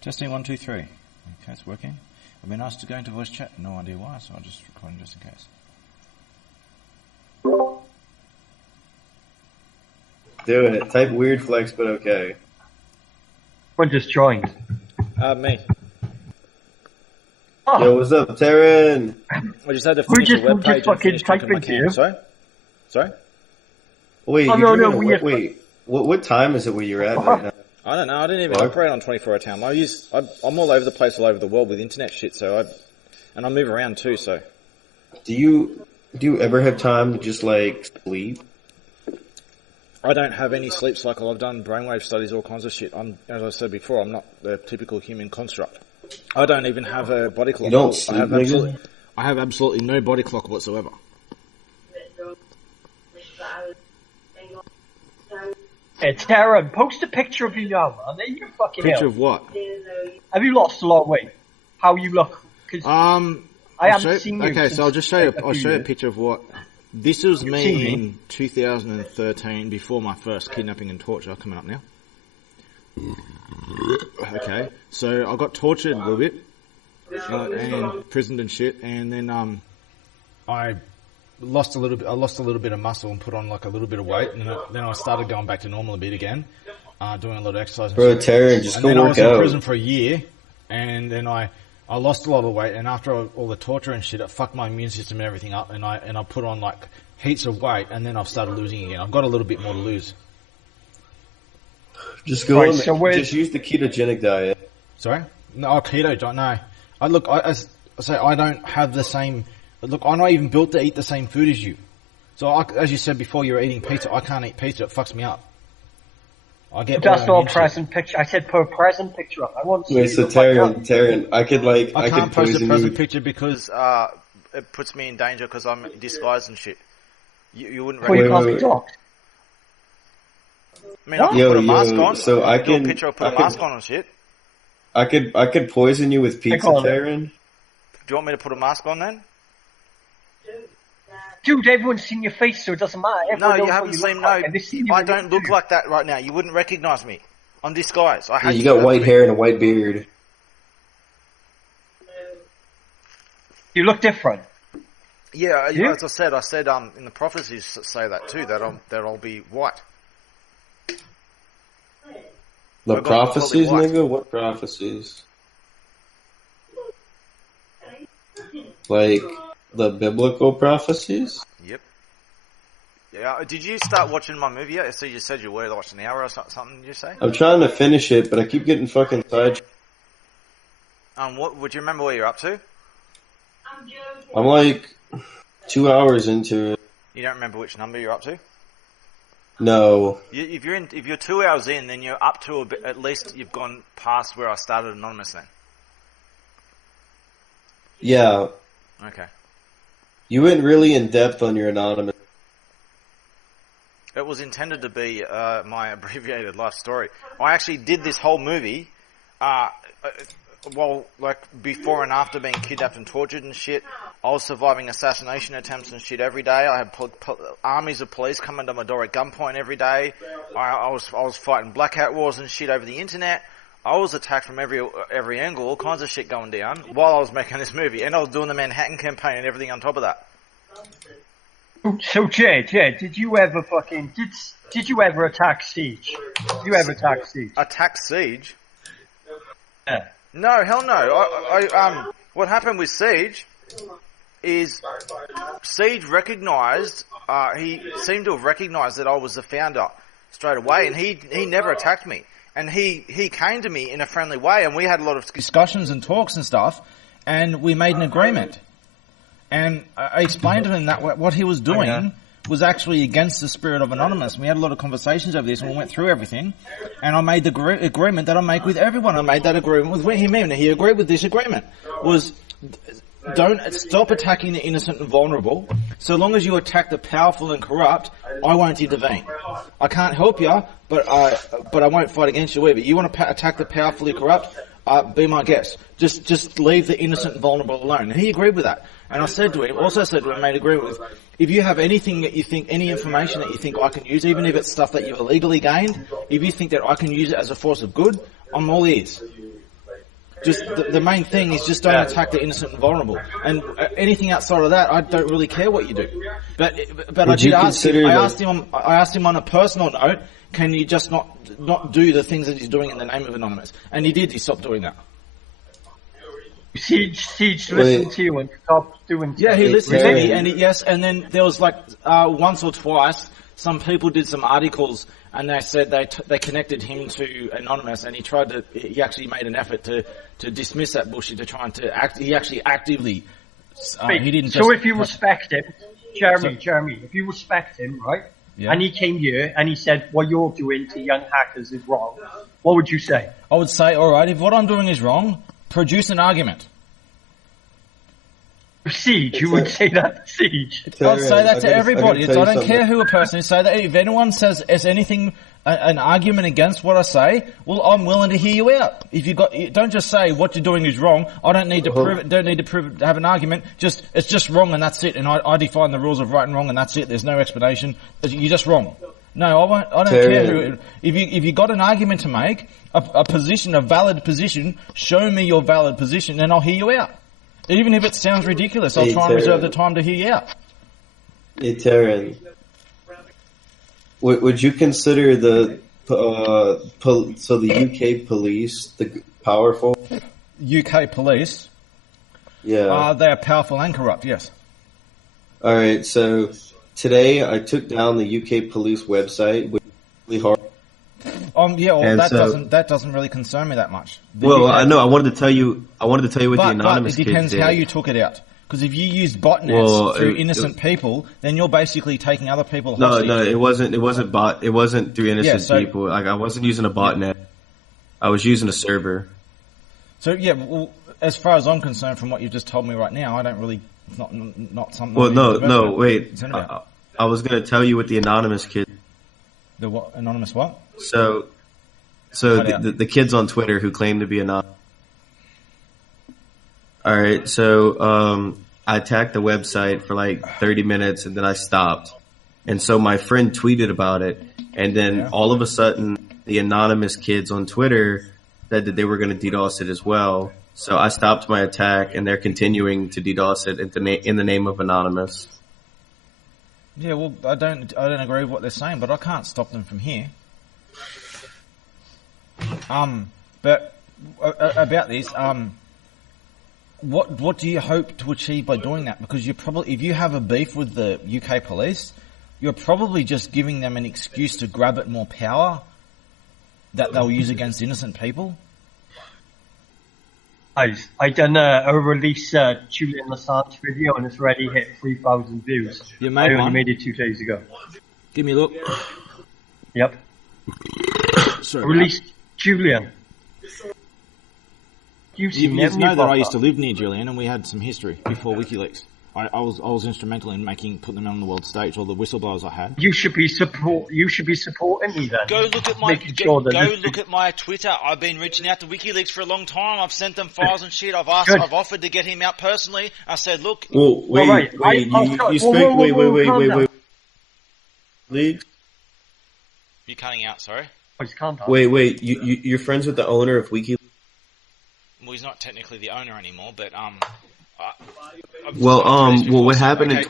Testing 1, 2, 3. Okay, it's working. I've been asked to go into voice chat. No idea why, so I'll just record just in case. Doing it. Type weird flex, but okay. One just joined. Me. Oh. Yo, what's up, Taryn? I just had to finish the webpage and finish cooking my camp. Sorry? Wait, wait. What time is it where you're at right now? I don't know. I didn't even operate on 24-hour time. I'm all over the place, all over the world with internet shit. So I move around too. So. Do you ever have time to just like sleep? I don't have any sleep cycle. I've done brainwave studies, all kinds of shit. As I said before, I'm not the typical human construct. I don't even have a body clock. You don't sleep, I have absolutely no body clock whatsoever. Hey, Taryn, post a picture of you now, man. There you fucking Picture of what? Have you lost a lot of weight? How you look? Cause I haven't seen you. Okay, so I'll just show you. I'll show you a picture of what. This was me in 2013, before my first kidnapping and torture. Coming up now. Okay, so I got tortured a little bit, and imprisoned and shit, and then I lost a little bit. I lost a little bit of muscle and put on like a little bit of weight, and then I started going back to normal a bit again, doing a lot of exercise. Bro, Terry, just go work out. And then I was in prison for a year, and then I lost a lot of weight, and after all the torture and shit, it fucked my immune system and everything up, and I put on like heaps of weight, and then I've started losing again. I've got a little bit more to lose. Just go on. Just use the ketogenic diet. Sorry? No, keto diet. No. I say I don't have the same. Look, I'm not even built to eat the same food as you. So, as you said before, you're eating pizza. I can't eat pizza. It fucks me up. I get. Just all present picture. I said put a present picture up. I want to. Wait, so Taryn, I can't post a present picture because it puts me in danger because I'm disguised and shit. You wouldn't. Well, you can't be docked. I mean, I can put a mask on. So I can do a picture of put a mask on and shit. I could poison you with pizza, Taryn. Do you want me to put a mask on then? Dude, everyone's seen your face, so it doesn't matter. No, you haven't seen. No, I don't look like that right now. You wouldn't recognize me. I'm disguised. You got white hair and a white beard. You look different. Yeah, as I said, in the prophecies say that too. That I'll be white. The prophecies, nigga? What prophecies? Like the biblical prophecies? Yep. Yeah. Did you start watching my movie yet? So you said you were watching an hour or something. Did you say? I'm trying to finish it, but I keep getting fucking sidetracked. What would you remember where you're up to? I'm like 2 hours into it. You don't remember which number you're up to? No. If you're 2 hours in, then you're up to a bit, at least you've gone past where I started Anonymous then. Yeah. Okay. You went really in depth on your Anonymous. It was intended to be my abbreviated life story. I actually did this whole movie before and after being kidnapped and tortured and shit. I was surviving assassination attempts and shit every day. I had armies of police coming to my door at gunpoint every day. I was fighting blackout wars and shit over the internet. I was attacked from every angle, all kinds of shit going down while I was making this movie, and I was doing the Manhattan campaign and everything on top of that. So Jay, did you ever attack Siege? Did you ever attack Siege? Attack Siege? Yeah. No, hell no. What happened with Siege is Siege recognized, he seemed to have recognized that I was the founder straight away, and he never attacked me. And he came to me in a friendly way, and we had a lot of discussions and talks and stuff, and we made an agreement. And I explained to him that what he was doing was actually against the spirit of Anonymous. We had a lot of conversations over this, and we went through everything. And I made the agreement that I make with everyone. I made that agreement with him, and he agreed with this agreement. Was don't stop attacking the innocent and vulnerable. So long as you attack the powerful and corrupt, I won't intervene. I can't help you, but I won't fight against you either. You want to attack the powerfully corrupt? Be my guest. Just leave the innocent and vulnerable alone. And he agreed with that. And I said to him, made agreement with, if you have anything that you think, any information that you think I can use, even if it's stuff that you've illegally gained, if you think that I can use it as a force of good, I'm all ears. Just the main thing is just don't attack the innocent and vulnerable. And anything outside of that, I don't really care what you do. But I did ask him. I asked him on a personal note, can you just not do the things that he's doing in the name of Anonymous? And he did. He stopped doing that. Siege listened to you and stopped doing. Yeah, he listened to me, and and then there was like once or twice, some people did some articles, and they said they connected him to Anonymous, and he actually made an effort to dismiss that bullshit, to try and he actually actively. He didn't. So if you respect him, Jeremy, if you respect him, right? Yeah. And he came here and he said, what you're doing to young hackers is wrong. What would you say? I would say, all right, if what I'm doing is wrong, produce an argument. Siege, you would say that to Siege. I'd say that to everybody. I don't care who a person is. Say that if anyone says anything, an argument against what I say, well, I'm willing to hear you out. If don't just say what you're doing is wrong. I don't need to prove it. Don't need to prove it to have an argument. It's just wrong and that's it. And I define the rules of right and wrong and that's it. There's no explanation. You're just wrong. No, I won't. I don't care who. If you got an argument to make, a valid position, show me your valid position, and I'll hear you out. Even if it sounds ridiculous, I'll try and reserve the time to hear you out. Hey, Taryn, would you consider the UK police the powerful? UK police? Yeah. They are powerful and corrupt, yes. All right, so today I took down the UK police website, which is really hard. That doesn't really concern me that much. I know. I wanted to tell you what the anonymous kids did. It depends how you took it out. Because if you used botnets through innocent people, then you're basically taking other people hostage. No, it wasn't It wasn't through innocent people. Like, I wasn't using a botnet. I was using a server. So as far as I'm concerned, from what you've just told me right now, I don't really. It's not something. Well, wait. I was going to tell you what the anonymous kid. The what? Anonymous what? So the kids on Twitter who claim to be anonymous. All right, so I attacked the website for like 30 minutes and then I stopped. And so my friend tweeted about it, and then all of a sudden the anonymous kids on Twitter said that they were going to DDoS it as well. So I stopped my attack, and they're continuing to DDoS it in the name of Anonymous. Yeah, well, I don't agree with what they're saying, but I can't stop them from here. But about this, what do you hope to achieve by doing that? Because if you have a beef with the UK police, you're probably just giving them an excuse to grab at more power that they'll use against innocent people. I done a release Julian Assange video, and it's already hit 3,000 views. I only made it 2 days ago. Give me a look. Yep. Sorry, released Julian. You know that I used to live near Julian, and we had some history before WikiLeaks. I was instrumental in putting them on the world stage, all the whistleblowers I had. You should be supporting me then. Go look at my Twitter. I've been reaching out to WikiLeaks for a long time. I've sent them files and shit. I've offered to get him out personally. I said, look. Wait. League? You're cutting out. Sorry. Wait. You're friends with the owner of WikiLeaks? Well, he's not technically the owner anymore, but what happened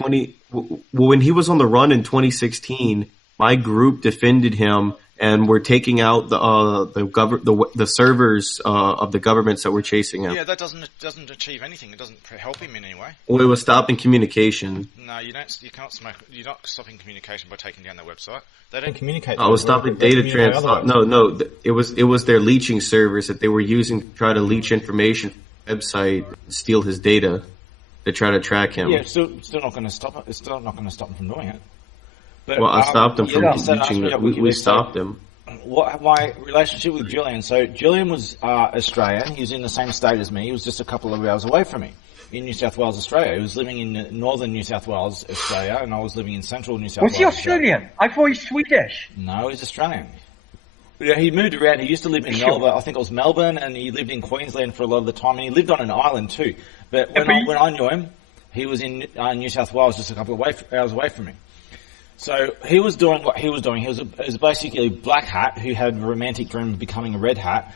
when he was on the run in 2016, my group defended him and were taking out the servers of the governments that were chasing him. Yeah, that doesn't achieve anything. It doesn't help him in any way. Well, it was stopping communication. No, you don't. You can't smoke. You're not stopping communication by taking down their website. They don't communicate. I was stopping data transfer. No. It was their leeching servers that they were using to try to leech information from the website, steal his data, to try to track him. Yeah, still not going to stop it. It's still not going to stop him from doing it. But, I stopped him from leeching. We stopped him. My relationship with Julian. So Julian was Australian. He was in the same state as me. He was just a couple of hours away from me in New South Wales, Australia. He was living in northern New South Wales, Australia, and I was living in central New South Wales. Was he Australian? I thought he's Swedish. No, he's Australian. Yeah, he moved around. He used to live in Melbourne. I think it was Melbourne, and he lived in Queensland for a lot of the time, and he lived on an island too. But when I knew him, he was in New South Wales, just a couple of hours away from me. So he was doing what he was doing. He was basically a black hat who had a romantic dream of becoming a red hat.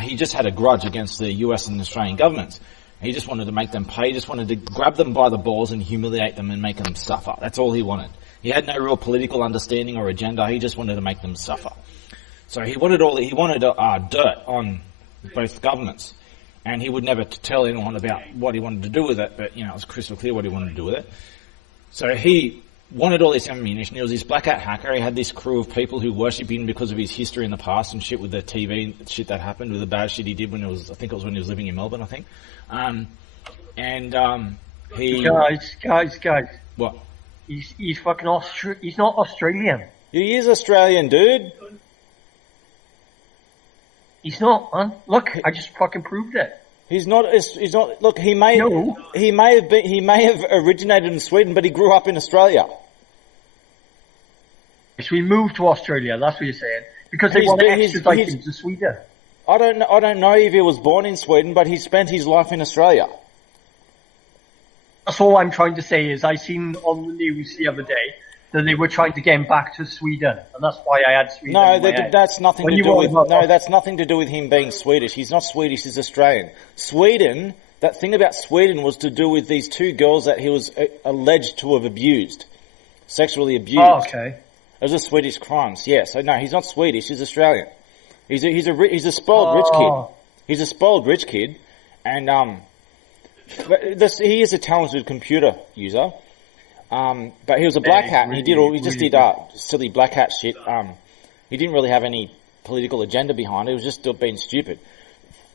He just had a grudge against the US and Australian governments. He just wanted to make them pay. He just wanted to grab them by the balls and humiliate them and make them suffer. That's all he wanted. He had no real political understanding or agenda. He just wanted to make them suffer. So he wanted dirt on both governments, and he would never tell anyone about what he wanted to do with it. But it was crystal clear what he wanted to do with it. So he wanted all this ammunition. He was this black hat hacker. He had this crew of people who worship him because of his history in the past and shit with the TV shit that happened, with the bad shit he did when I think it was when he was living in Melbourne, I think. He... Guys. What? He's fucking he's not Australian. He is Australian, dude. He's not, man. Look, I just fucking proved it. He's not. Look, he may have originated in Sweden, but he grew up in Australia. So he moved to Australia. That's what you're saying, because they want to extradite him to Sweden. I don't know if he was born in Sweden, but he spent his life in Australia. That's all I'm trying to say. Is I seen on the news the other day that they were trying to get him back to Sweden, and that's why I had Sweden. No, that's nothing to do with. No, that's nothing to do with him being Swedish. He's not Swedish. He's Australian. Sweden. That thing about Sweden was to do with these two girls that he was alleged to have abused, sexually abused. Oh, okay. Those are Swedish crimes. Yeah. So no, he's not Swedish. He's Australian. He's a spoiled rich kid. He's a spoiled rich kid, and he is a talented computer user. But he was a black hat, and he just did silly black hat shit. He didn't really have any political agenda behind it. It was just being stupid.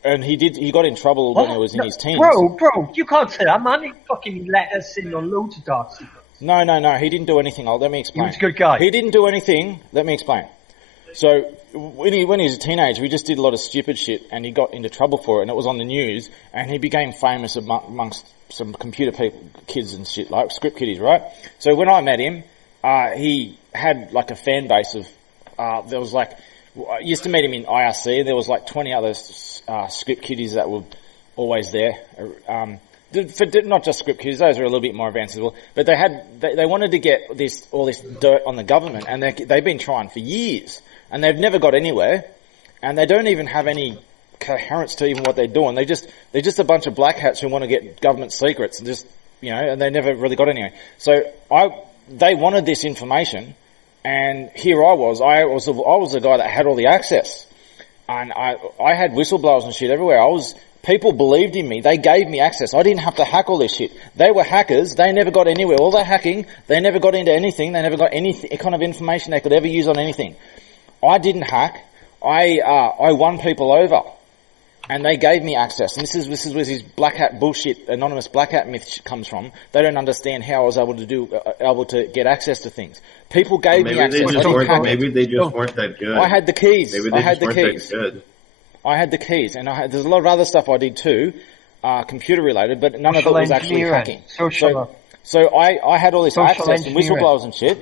And he got in trouble when he was in his teens. Bro, you can't say that, man. He fucking let us in on loads of dark secrets. No, he didn't do anything. Let me explain. He was a good guy. He didn't do anything. Let me explain. So, when he was a teenager, we just did a lot of stupid shit, and he got into trouble for it, and it was on the news, and he became famous amongst some computer kids and shit, like script kiddies, right? So when I met him, he had like a fan base of, there was like, I used to meet him in IRC, and there was like 20 other script kiddies that were always there. Not just script kiddies, those are a little bit more advanced as well. But they wanted to get all this dirt on the government, and they've been trying for years, and they've never got anywhere, and they don't even have any coherence to even what they're doing. They're just a bunch of black hats who want to get government secrets and and they never really got anywhere. So they wanted this information, and here I was the guy that had all the access, and I had whistleblowers and shit everywhere. People believed in me. They gave me access. I didn't have to hack all this shit. They were hackers. They never got anywhere. All their hacking, they never got into anything. They never got any kind of information they could ever use on anything. I didn't hack. I won people over, and they gave me access. And this is where his black hat bullshit, anonymous black hat myth comes from. They don't understand how I was able to get access to things. People gave me access. Maybe they just weren't that good. I had the keys. Maybe they just weren't that good. I had the keys, and there's a lot of other stuff I did too, computer related, but none of it was actually hacking. So I had all this access to whistleblowers and shit,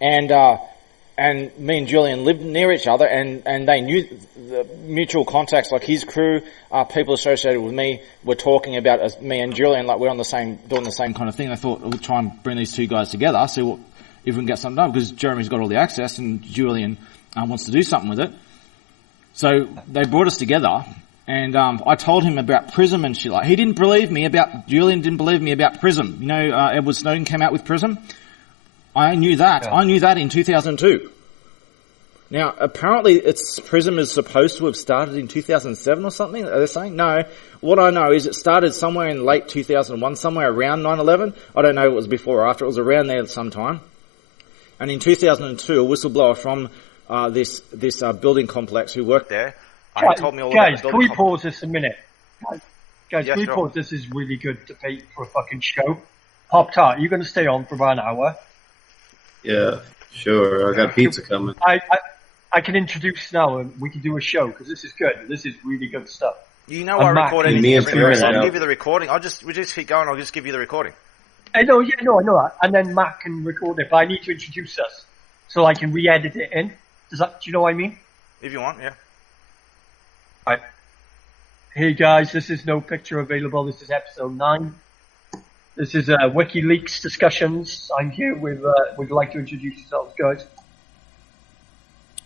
and me and Julian lived near each other, and they knew the mutual contacts, like his crew, people associated with me were talking about me and Julian, like we're doing the same kind of thing. I thought we'll try and bring these two guys together, see if we can get something done, because Jeremy's got all the access and Julian wants to do something with it. So they brought us together, and I told him about Prism and shit. Like Julian didn't believe me about Prism. Edward Snowden came out with Prism. I knew that. Yeah. I knew that in 2002. Now, apparently, Prism is supposed to have started in 2007 or something. Are they saying? No. What I know is it started somewhere in late 2001, somewhere around 9/11. I don't know if it was before or after. It was around there sometime. And in 2002, a whistleblower from this building complex who worked there told me all about guys, can we pause this a minute? Guys, can we pause? This is really good debate for a fucking show. Pop Tart, you're going to stay on for about an hour? Yeah, sure. I got pizza coming. I can introduce now, and we can do a show, because this is good. This is really good stuff. I record anything everywhere, so I'll give you the recording. We just keep going. I'll just give you the recording. I know that. And then Matt can record it, but I need to introduce us so I can re-edit it in. Do you know what I mean? If you want, yeah. Right. Hey guys, this is No Picture Available. This is episode 9. This is WikiLeaks discussions. I'm here with. Would you like to introduce yourselves, guys?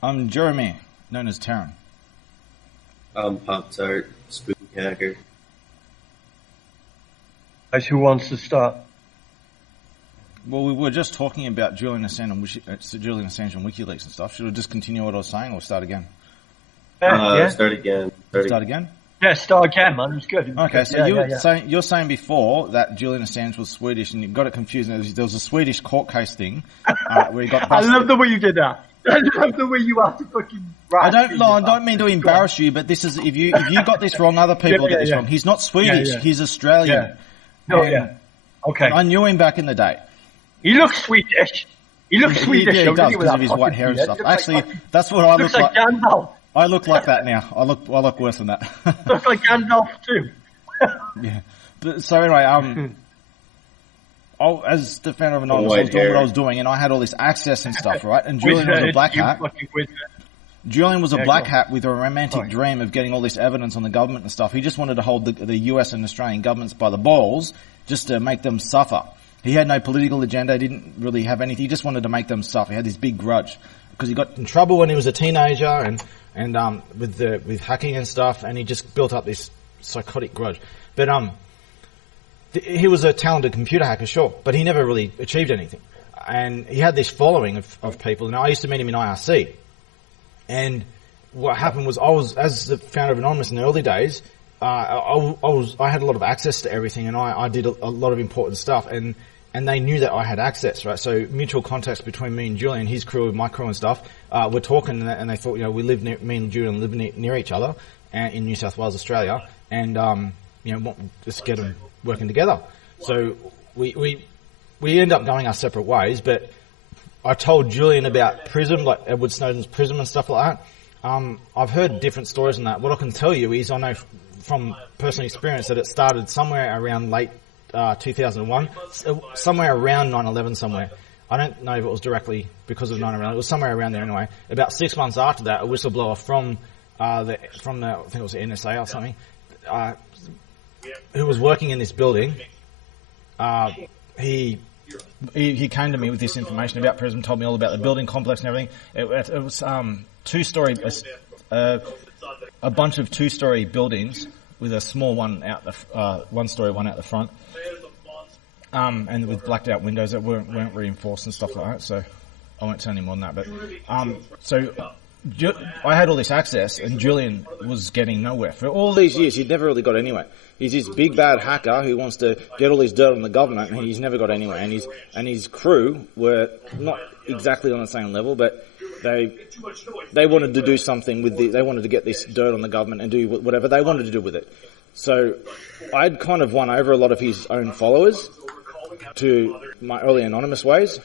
I'm Jeremy, known as Taryn. Pop-Tart, Spooky Hacker. Guys, who wants to start? Well, we were just talking about Julian Assange and WikiLeaks and stuff. Should we just continue what I was saying or start again? Yeah. Start again. Start again? Yeah, start again, man. It was good. Okay, so you're saying before that Julian Assange was Swedish, and you got it confused. There was a Swedish court case thing where he got busted. I love the way you did that. I love the way you have to fucking. I don't mean to embarrass you, but this is if you got this wrong, other people get this wrong. He's not Swedish. He's Australian. Okay. I knew him back in the day. He looks Swedish. He looks Swedish. Yeah, he does because of his white hair and stuff. Actually, that's what I look like. Gandalf. I look like that now. I look worse than that. Looks like Gandalf too. Yeah. But, so anyway, as the founder of Anonymous, I was doing what I was doing, and I had all this access and stuff, right? And Julian was a black hat. Julian was a black hat with a romantic dream of getting all this evidence on the government and stuff. He just wanted to hold the US and Australian governments by the balls just to make them suffer. He had no political agenda. He didn't really have anything. He just wanted to make them suffer. He had this big grudge because he got in trouble when he was a teenager and with hacking and stuff, and he just built up this psychotic grudge. But he was a talented computer hacker, sure, but he never really achieved anything. And he had this following of people. And I used to meet him in IRC. And what happened was, as the founder of Anonymous in the early days, I had a lot of access to everything, and I did a lot of important stuff, and they knew that I had access, right? So mutual contacts between me and Julian, his crew, my crew and stuff, were talking, and they thought, me and Julian live near each other in New South Wales, Australia, and just get them working together. So we end up going our separate ways, but I told Julian about Prism, like Edward Snowden's Prism and stuff like that. I've heard different stories on that. What I can tell you is I know from personal experience that it started somewhere around late 2001, somewhere around 9/11 somewhere. I don't know if it was directly because of 9/11. It was somewhere around there anyway. About 6 months after that, a whistleblower from the I think it was the NSA or something, who was working in this building, he came to me with this information about Prism, told me all about the building complex and everything. It was two-story, a bunch of two-story buildings with a small one out the one-story one out the front, and with blacked out windows that weren't reinforced and stuff like that. So I won't tell any more than that. But I had all this access, and Julian was getting nowhere for all these years. He'd never really got anywhere. He's this big bad hacker who wants to get all his dirt on the government, and he's never got anywhere. And his crew were not exactly on the same level, but they wanted to do something with they wanted to get this dirt on the government and do whatever they wanted to do with it. So I'd kind of won over a lot of his own followers to my early anonymous ways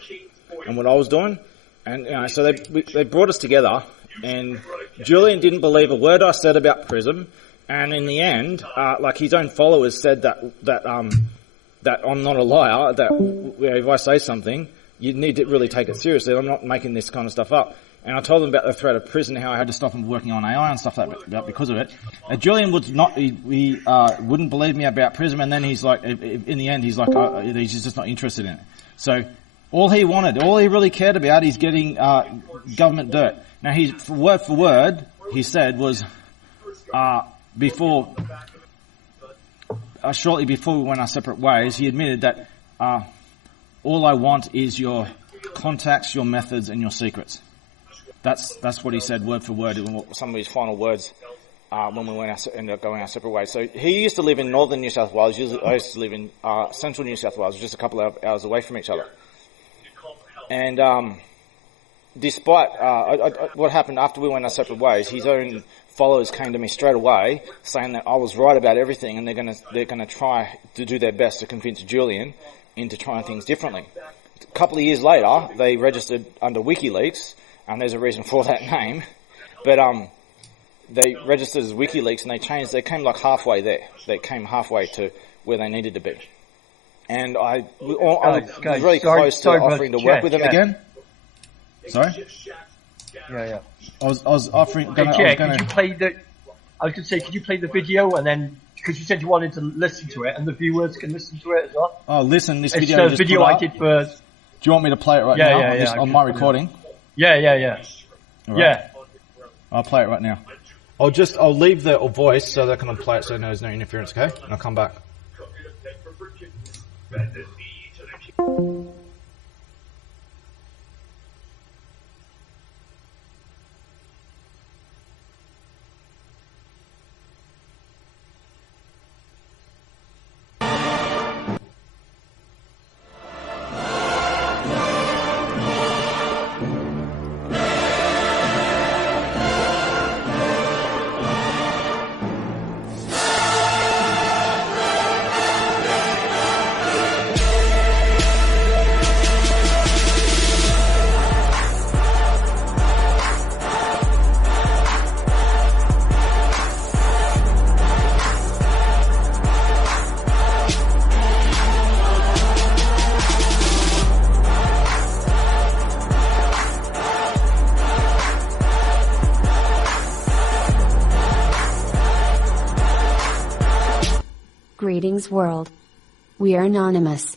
and what I was doing. And so they brought us together, and Julian didn't believe a word I said about Prism. And in the end, like his own followers said that I'm not a liar, that if I say something, you need to really take it seriously. I'm not making this kind of stuff up. And I told them about the threat of prison, how I had to stop him working on AI and stuff like that because of it. Julian would not, he wouldn't believe me about Prism, and then he's like, in the end, he's like, he's just not interested in it. So all he really cared about is getting government dirt. Now, word for word, he said was, shortly before we went our separate ways, he admitted that all I want is your contacts, your methods, and your secrets. That's what he said, word for word, some of his final words when we ended up going our separate ways. So he used to live in northern New South Wales. I used to live in central New South Wales, just a couple of hours away from each other. And despite what happened after we went our separate ways, his own followers came to me straight away saying that I was right about everything, and they're gonna try to do their best to convince Julian into trying things differently. A couple of years later, they registered under WikiLeaks, and there's a reason for that name, but they registered as WikiLeaks, and they came like halfway there. They came halfway to where they needed to be. And I was really close to offering to work with them again. Sorry? Yeah. I was offering. Could you play the? I was going to say, could you play the video and then, because you said you wanted to listen to it, and the viewers can listen to it as well. Oh, listen! This it's video. The video I did for. Do you want me to play it right now on my recording? Yeah. Right. Yeah. I'll play it right now. I'll leave the voice so they can play it so there's no interference, okay? And I'll come back. Greetings world. We are anonymous.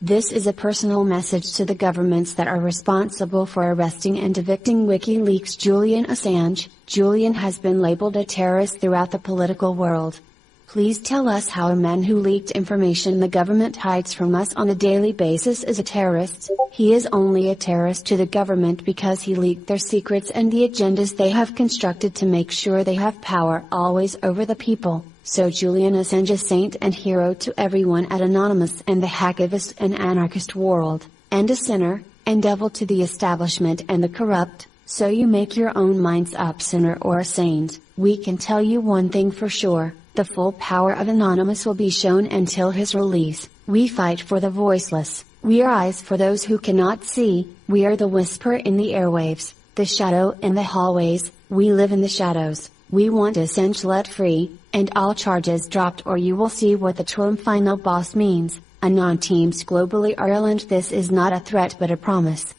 This is a personal message to the governments that are responsible for arresting and evicting WikiLeaks' Julian Assange. Julian has been labeled a terrorist throughout the political world. Please tell us how a man who leaked information the government hides from us on a daily basis is a terrorist. He is only a terrorist to the government because he leaked their secrets and the agendas they have constructed to make sure they have power always over the people. So Julian Assange is saint and hero to everyone at Anonymous and the hacktivist and anarchist world, and a sinner, and devil to the establishment and the corrupt. So you make your own minds up, sinner or a saint. We can tell you one thing for sure, the full power of Anonymous will be shown until his release. We fight for the voiceless, we are eyes for those who cannot see, we are the whisper in the airwaves, the shadow in the hallways, we live in the shadows. We want Assange let free, and all charges dropped, or you will see what the term final boss means. Anon teams globally are ill, and this is not a threat but a promise.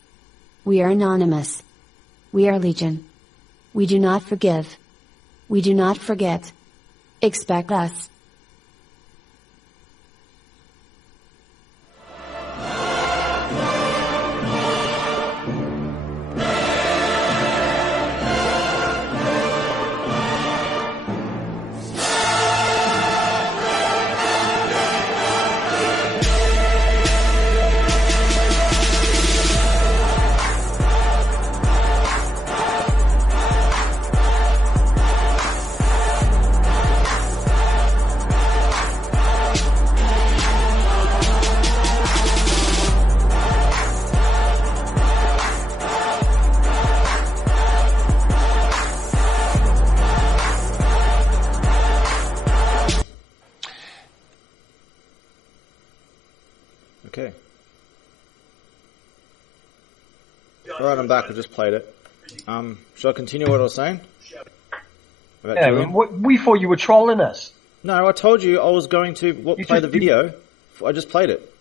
We are anonymous. We are legion. We do not forgive. We do not forget. Expect us. Okay. Alright, I'm back. I just played it. Should I continue what I was saying? About Julian? We thought you were trolling us. No, I told you I was going to play the video. I just played it.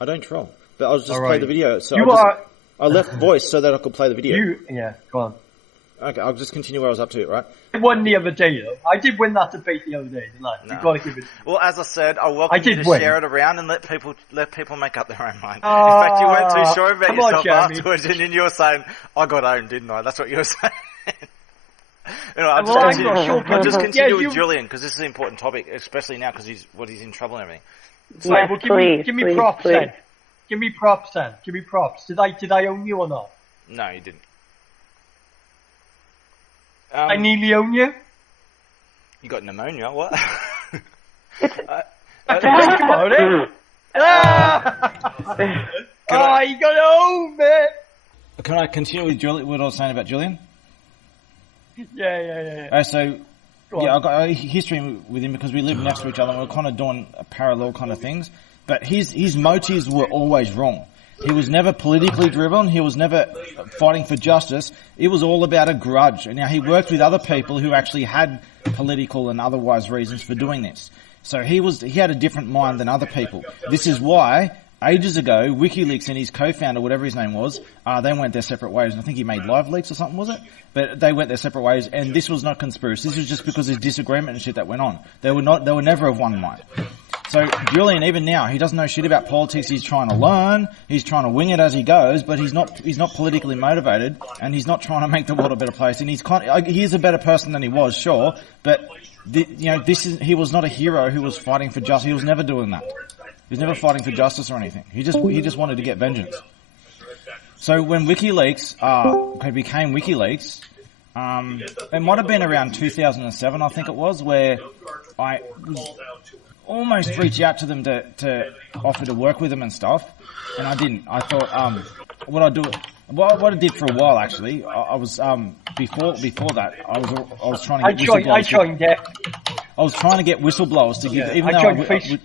I don't troll. But I was just playing the video. So I left voice so that I could play the video. Go on. Okay, I'll just continue where I was up to it, right? I won the other day, though. I did win that debate the other day, didn't I? No. You've got to give it. Well, as I said, I welcome you to share it around and let people make up their own mind. In fact, you weren't too sure about yourself afterwards, and then you were saying, "I got owned, didn't I?" That's what you were saying. I'll just continue with Julian because this is an important topic, especially now because he's in trouble and everything. So, give me props then. Give me props then. Give me props. Did I own you or not? No, you didn't. I nearly own you. You got pneumonia, what? Think about it. You got to own me. Can I continue with Julian, what I was saying about Julian? Yeah. So, I got a history with him because we live next to each other and we're kind of doing parallel kind of things. But his motives were always wrong. He was never politically driven. He was never fighting for justice. It was all about a grudge. And now he worked with other people who actually had political and otherwise reasons for doing this. So he had a different mind than other people. This is why ages ago, WikiLeaks and his co-founder, whatever his name was, they went their separate ways. And I think he made Live Leaks or something, was it? But they went their separate ways. And this was not conspiracy. This was just because of disagreement and shit that went on. They were never of one mind. So Julian, even now, he doesn't know shit about politics. He's trying to learn. He's trying to wing it as he goes, but he's not politically motivated, and he's not trying to make the world a better place. And he is a better person than he was, sure, but he was not a hero who was fighting for justice. He was never doing that. He was never fighting for justice or anything. He just wanted to get vengeance. So when WikiLeaks became WikiLeaks, it might have been around 2007, I think it was, where I almost reached out to them to offer to work with them and stuff, and I didn't. I thought, what I did for a while actually, I was before that, I was trying to get whistleblowers. I was trying to get whistleblowers to give,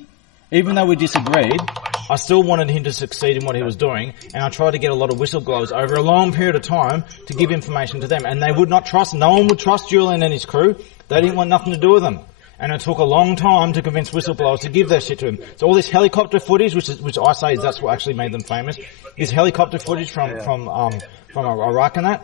even though we disagreed, I still wanted him to succeed in what he was doing, and I tried to get a lot of whistleblowers over a long period of time to give information to them, and they would not trust. No one would trust Julian and his crew. They didn't want nothing to do with them. And it took a long time to convince whistleblowers to give their shit to him. So all this helicopter footage, which I say is that's what actually made them famous, is helicopter footage from Iraq and that.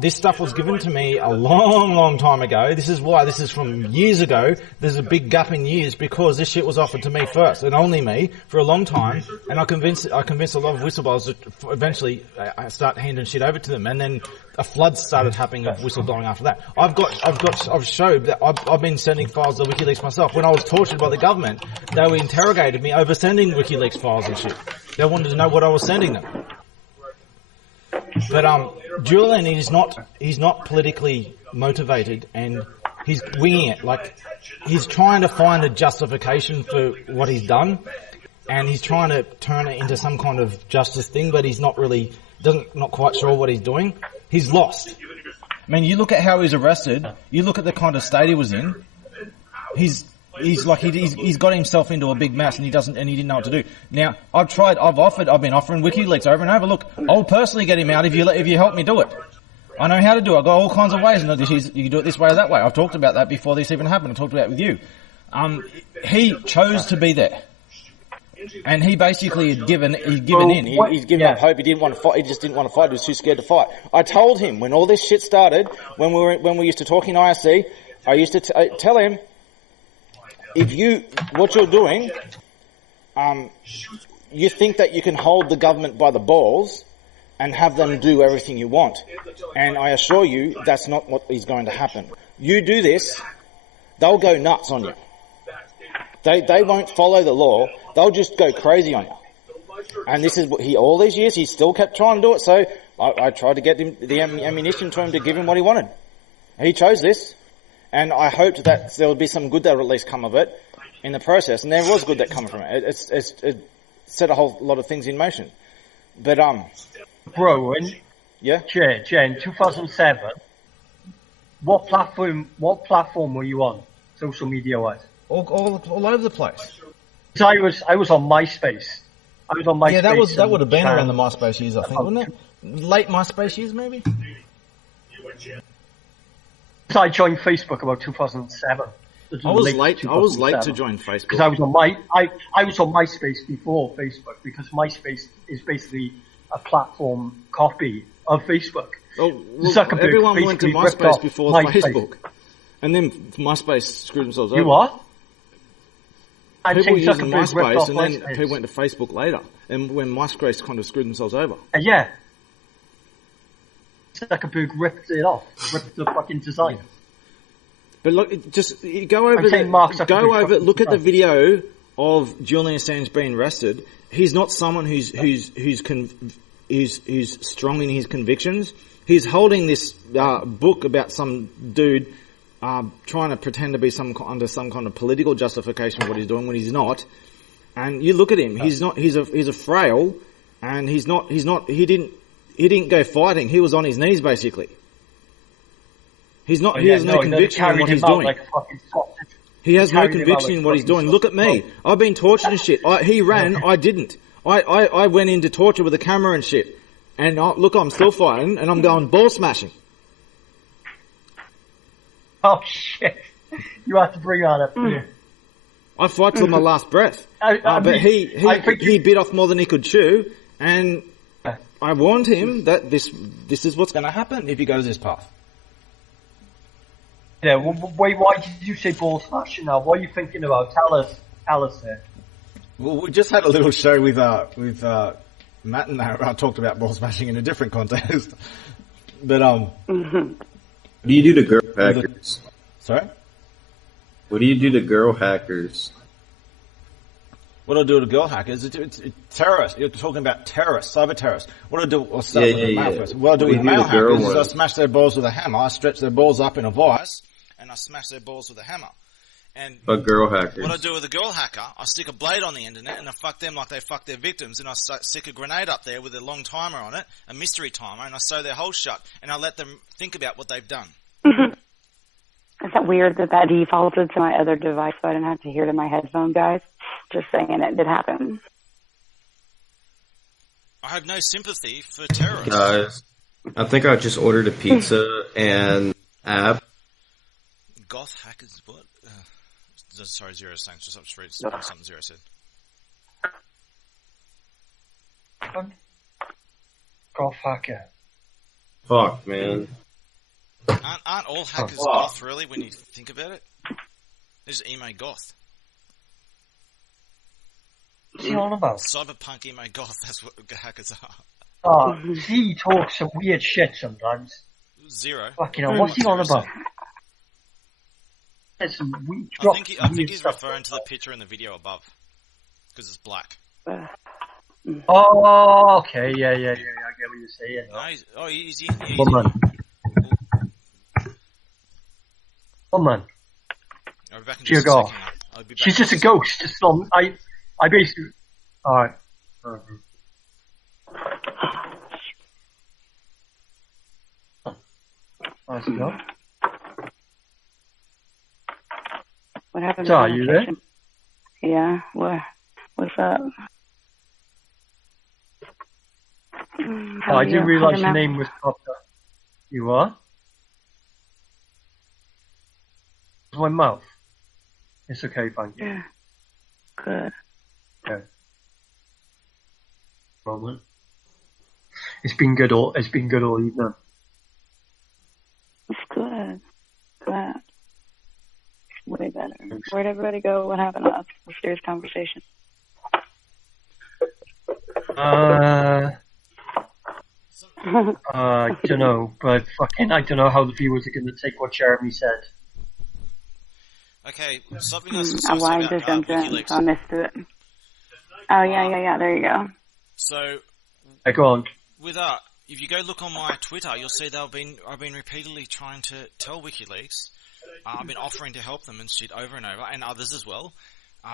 This stuff was given to me a long, long time ago. This is why this is from years ago. There's a big gap in years because this shit was offered to me first and only me for a long time. And I convinced a lot of whistleblowers to eventually start handing shit over to them. And then a flood started happening of whistleblowing after that. I've showed that I've been sending files to WikiLeaks myself. When I was tortured by the government, they interrogated me over sending WikiLeaks files and shit. They wanted to know what I was sending them. But Julian he's not politically motivated, and he's winging it. Like, he's trying to find a justification for what he's done, and he's trying to turn it into some kind of justice thing, but he's not quite sure what he's doing. He's lost. I mean, you look at how he's arrested, you look at the kind of state he was in, he's got himself into a big mess, and he didn't know what to do. Now, I've been offering WikiLeaks over and over. Look, I'll personally get him out if you help me do it. I know how to do it. I've got all kinds of ways, and you can do it this way or that way. I've talked about that before this even happened. I talked about it with you. He chose to be there. And he basically had given in. He's given up hope. He didn't want to fight. He just didn't want to fight. He was too scared to fight. I told him when all this shit started, when we used to talk in IRC, I used to tell him, what you're doing, you think that you can hold the government by the balls and have them do everything you want. And I assure you, that's not what is going to happen. You do this, they'll go nuts on you. They won't follow the law. They'll just go crazy on you. And this is what all these years, he still kept trying to do it. So I tried to get him the ammunition to him to give him what he wanted. He chose this. And I hoped that there would be some good that would at least come of it in the process. And there was good that come from it. It set a whole lot of things in motion. But, Bro, yeah? Jen, 2007, what platform were you on, social media-wise? All over the place. So I was on MySpace. Yeah, that would have been around the MySpace years, I think, wouldn't it? Late MySpace years, maybe? I joined Facebook about 2007. I was late to join Facebook because I was on MySpace before Facebook, because MySpace is basically a platform copy of Facebook. Oh, well, everyone went to MySpace before Facebook, and then MySpace screwed themselves over. You what? People were using MySpace, and then people went to Facebook later, and when MySpace kind of screwed themselves over. Yeah. Zuckerberg ripped it off, ripped the fucking design. Yeah. But look, go over look at the video of Julian Assange being arrested. He's not someone who's strong in his convictions. He's holding this book about some dude trying to pretend to be under some kind of political justification of what he's doing when he's not. And you look at him; he's a frail, and he didn't go fighting. He was on his knees, basically. He has no conviction in what he's doing. He has no conviction in what he's doing. Look at me. I've been tortured and shit. He ran. I didn't. I went into torture with a camera and shit. And look, I'm still fighting, and I'm going ball smashing. Oh, shit. You have to bring that up. Yeah. I fight till my last breath. But he bit off more than he could chew, and I warned him that this is what's going to happen if he goes this path. Yeah, why did you say ball smashing now? What are you thinking about? Tell us there. Well, we just had a little show with Matt and I talked about ball smashing in a different context. But What do you do to girl hackers? Sorry? What do you do to girl hackers? What do I do to girl hackers? It's terrorists. You're talking about terrorists, cyber terrorists. What do I do? I'll start with the male first. What I do with male hackers is I smash their balls with a hammer. I stretch their balls up in a vice, and I smash their balls with a hammer. And but girl hackers. What I do with a girl hacker, I stick a blade on the internet and I fuck them like they fuck their victims, and I stick a grenade up there with a long timer on it, a mystery timer, and I sew their holes shut, and I let them think about what they've done. Is that weird that defaulted to my other device so I didn't have to hear it in my headphone, guys? Just saying it did happen. I have no sympathy for terrorists. Guys, I think I just ordered a pizza and app. Goth hackers, what? Sorry, Zero saying just upstream. Something Zero said. Goth hacker. Fuck, man. Aren't all hackers goth, really, when you think about it? They're just emo goth. What's he on about? Cyberpunk emo goth, that's what hackers are. Oh, he talks some weird shit sometimes. Zero. Fucking hell, what's he on about? There's some weird I think he's referring to the picture in the video above. Because it's black. Oh, okay, yeah, I get what you're saying. No, he's Woman. Woman. I'll be back in She's just a second. I'll be back. She's just a ghost. It's not, I basically... Alright. How's it going? What happened? So, are you there? Yeah, what's up? I didn't realise your name was popped up. You are? My mouth. It's okay, thank you. Yeah. Good. Okay. Moment. It's been good all evening. It's good. Glad. Way better. Where'd everybody go? What happened? Let's do this conversation. I don't know, but I don't know how the viewers are going to take what Jeremy said. Okay, something else to I wanted to jump in, so I missed it. Oh, yeah, there you go. So, Go on. with if you go look on my Twitter, you'll see I've been repeatedly trying to tell WikiLeaks. I've been offering to help them and shit over and over, and others as well.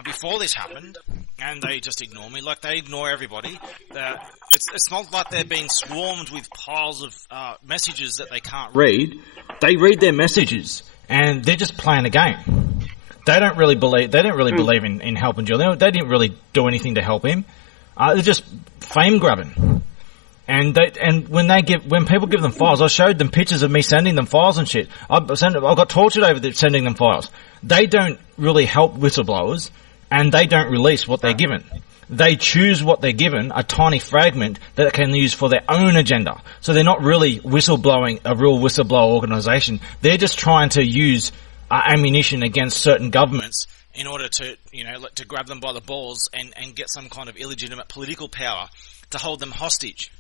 Before this happened, and they just ignore me. Like, they ignore everybody. It's not like they're being swarmed with piles of messages that they can't read. They read their messages, and they're just playing a game. They don't really believe in helping Julian. They didn't really do anything to help him. They're just fame grabbing. And when people give them files, I showed them pictures of me sending them files and shit. I got tortured over sending them files. They don't really help whistleblowers, and they don't release what they're given. They choose what they're given, a tiny fragment that they can use for their own agenda. So they're not really whistleblowing a real whistleblower organization. They're just trying to use ammunition against certain governments in order to grab them by the balls and get some kind of illegitimate political power to hold them hostage.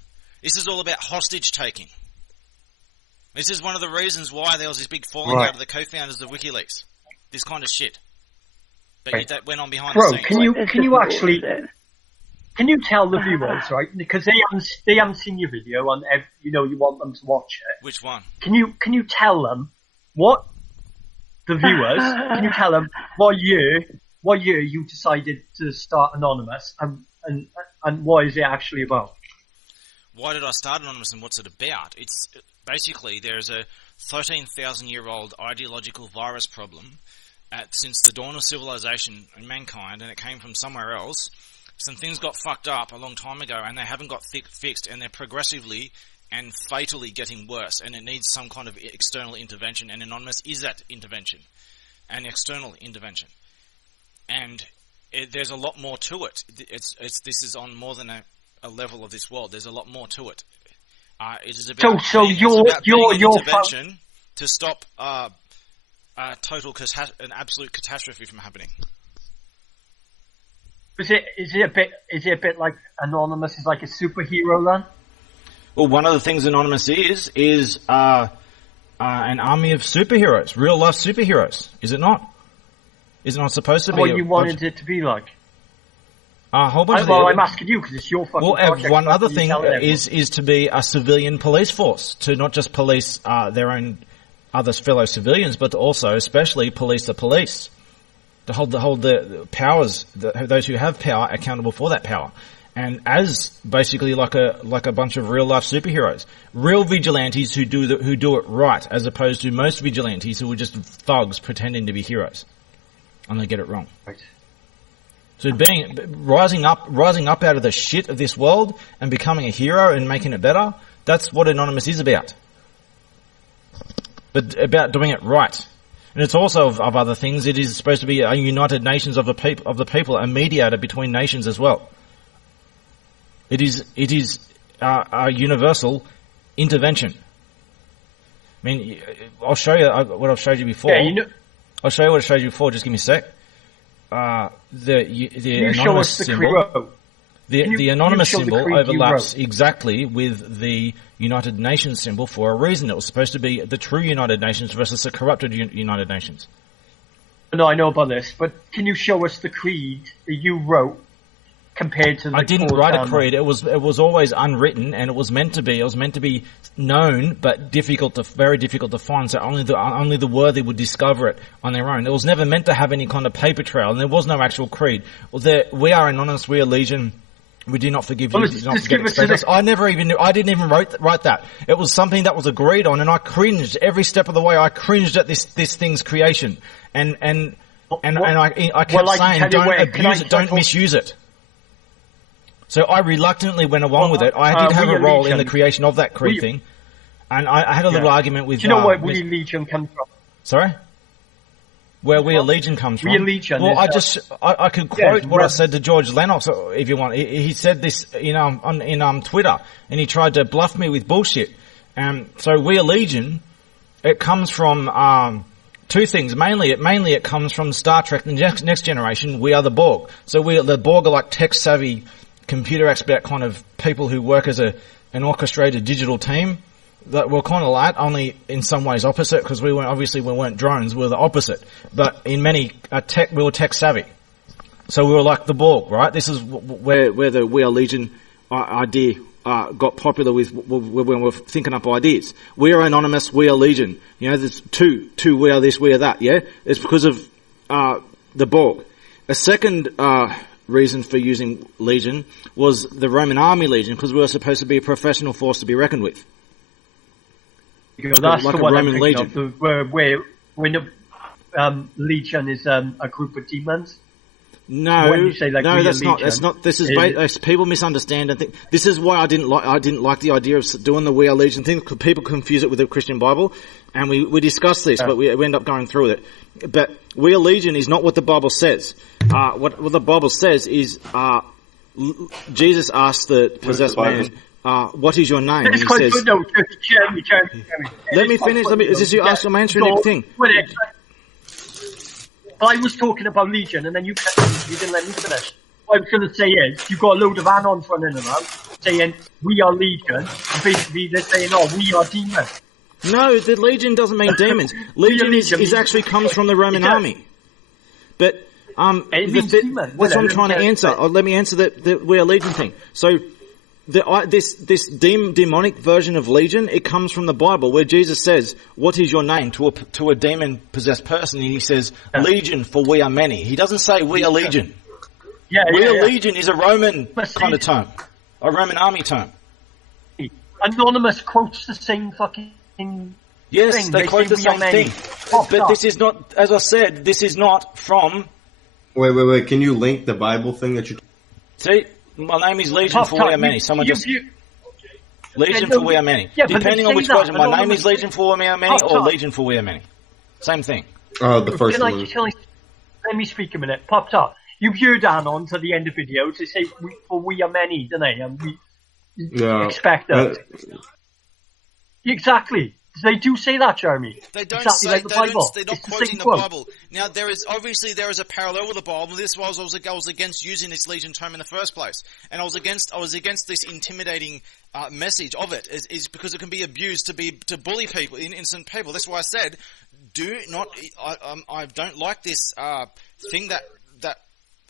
This is all about hostage taking. This is one of the reasons why there was this big falling out of the co-founders of WikiLeaks. This kind of shit that went on behind the scenes. Can you tell the viewers, right? Because they haven't seen your video, and you want them to watch it. Which one? Can you tell them what the viewers? Can you tell them what year you decided to start Anonymous, and what is it actually about? Why did I start Anonymous and what's it about? It's basically there's a 13,000-year-old ideological virus problem since the dawn of civilization and mankind, and it came from somewhere else. Some things got fucked up a long time ago, and they haven't got fixed, and they're progressively and fatally getting worse, and it needs some kind of external intervention, and Anonymous is that intervention, an external intervention. And there's a lot more to it. This is on more than a level of this world. There's a lot more to it. It is about your intervention to stop an absolute catastrophe from happening. Is it a bit like Anonymous is like a superhero then? Well, one of the things Anonymous is an army of superheroes, real life superheroes. Is it not? Is it not supposed to be? What you wanted it to be like? A whole bunch I'm asking you because it's your fucking project. Well, one other thing is to be a civilian police force, to not just police their own fellow civilians, but to also, especially, police the police, to hold the powers, those who have power, accountable for that power, and as basically like a bunch of real life superheroes, real vigilantes who do it right, as opposed to most vigilantes who are just thugs pretending to be heroes, and they get it wrong. Right. So rising up out of the shit of this world and becoming a hero and making it better, that's what Anonymous is about. But about doing it right. And it's also of other things. It is supposed to be a United Nations of the people, a mediator between nations as well. It is a universal intervention. I mean, I'll show you what I've showed you before. Yeah, I'll show you what I showed you before. Just give me a sec. The anonymous symbol. The anonymous symbol overlaps exactly with the United Nations symbol for a reason. It was supposed to be the true United Nations versus the corrupted United Nations. No, I know about this, but can you show us the creed that you wrote compared to the I didn't write a creed. It was always unwritten, and it was meant to be known, but very difficult to find. So only the worthy would discover it on their own. It was never meant to have any kind of paper trail, and there was no actual creed. We are anonymous. We are legion. We do not forgive you. We do not forget us. I never even knew. I didn't even write that. It was something that was agreed on, and I cringed every step of the way. I cringed at this thing's creation, and I kept saying, don't abuse it, don't misuse it. So I reluctantly went along with it. I did have a role in the creation of that creed thing, and I had a little argument with. Do you know where We Legion comes from? Sorry. Where We Legion comes from. We Legion. Well, I could quote what I said to George Lennox if you want. He said this on Twitter, and he tried to bluff me with bullshit. So We Legion, it comes from two things. Mainly it comes from Star Trek: The Next Generation. We are the Borg. So the Borg are like tech savvy, computer expert kind of people who work as an orchestrated digital team. That we're kind of like, only in some ways opposite, because we weren't drones, we were the opposite. But in many we were tech savvy. So we were like the Borg, right? This is where the We Are Legion idea got popular with when we're thinking up ideas. We are anonymous, we are Legion. You know, there's two we are this, we are that, yeah? It's because of the Borg. A second reason for using Legion was the Roman army Legion, because we were supposed to be a professional force to be reckoned with. That's like the one a Roman Legion. When the Legion is a group of demons. No, when you say, like, no, that's Legion, not. That's not. This is people misunderstand and think. This is why I didn't like the idea of doing the We Are Legion thing, because people confuse it with the Christian Bible, and we discussed this, but we end up going through it. But We Are Legion is not what the Bible says. What the Bible says is Jesus asked the possessed man, what is your name? It's quite good, no, Jeremy. Let me finish. Is this you ask? I'm answering everything. I was talking about Legion, and then you didn't let me finish. What I was going to say is, you've got a load of anons running around saying, we are Legion, and basically they're saying, we are demons. No, the Legion doesn't mean demons. Legion is actually comes from the Roman army. But that's what I'm trying to answer. Let me answer the We Are Legion thing. So this demonic version of Legion, it comes from the Bible, where Jesus says, "What is your name?" to a demon possessed person, and he says, "Legion, for we are many." He doesn't say we are Legion. We are Legion is a Roman kind of term, a Roman army term. Anonymous quotes the same fucking. Yes, thing. they quote the same thing. But this is not, as I said, this is not from... Wait. Can you link the Bible thing that you... See, my name is Legion for we are many. Someone just... Legion for we are many. Yeah, depending on which version. My name is Legion for we are many or Legion for we are many. Same thing. Oh, the first one. Let me speak a minute. Popped up. You've heard Anon to the end of videos. They say, for we are many, don't they? And we expect that. Exactly. They do say that, Jeremy. They don't exactly say like the Bible. They're not it's quoting the quote. Bible. Now there is a parallel with the Bible. This was I was against using this legion term in the first place, and I was against this intimidating message of it is because it can be abused to bully people, innocent people. That's why I said do not. I don't like this thing that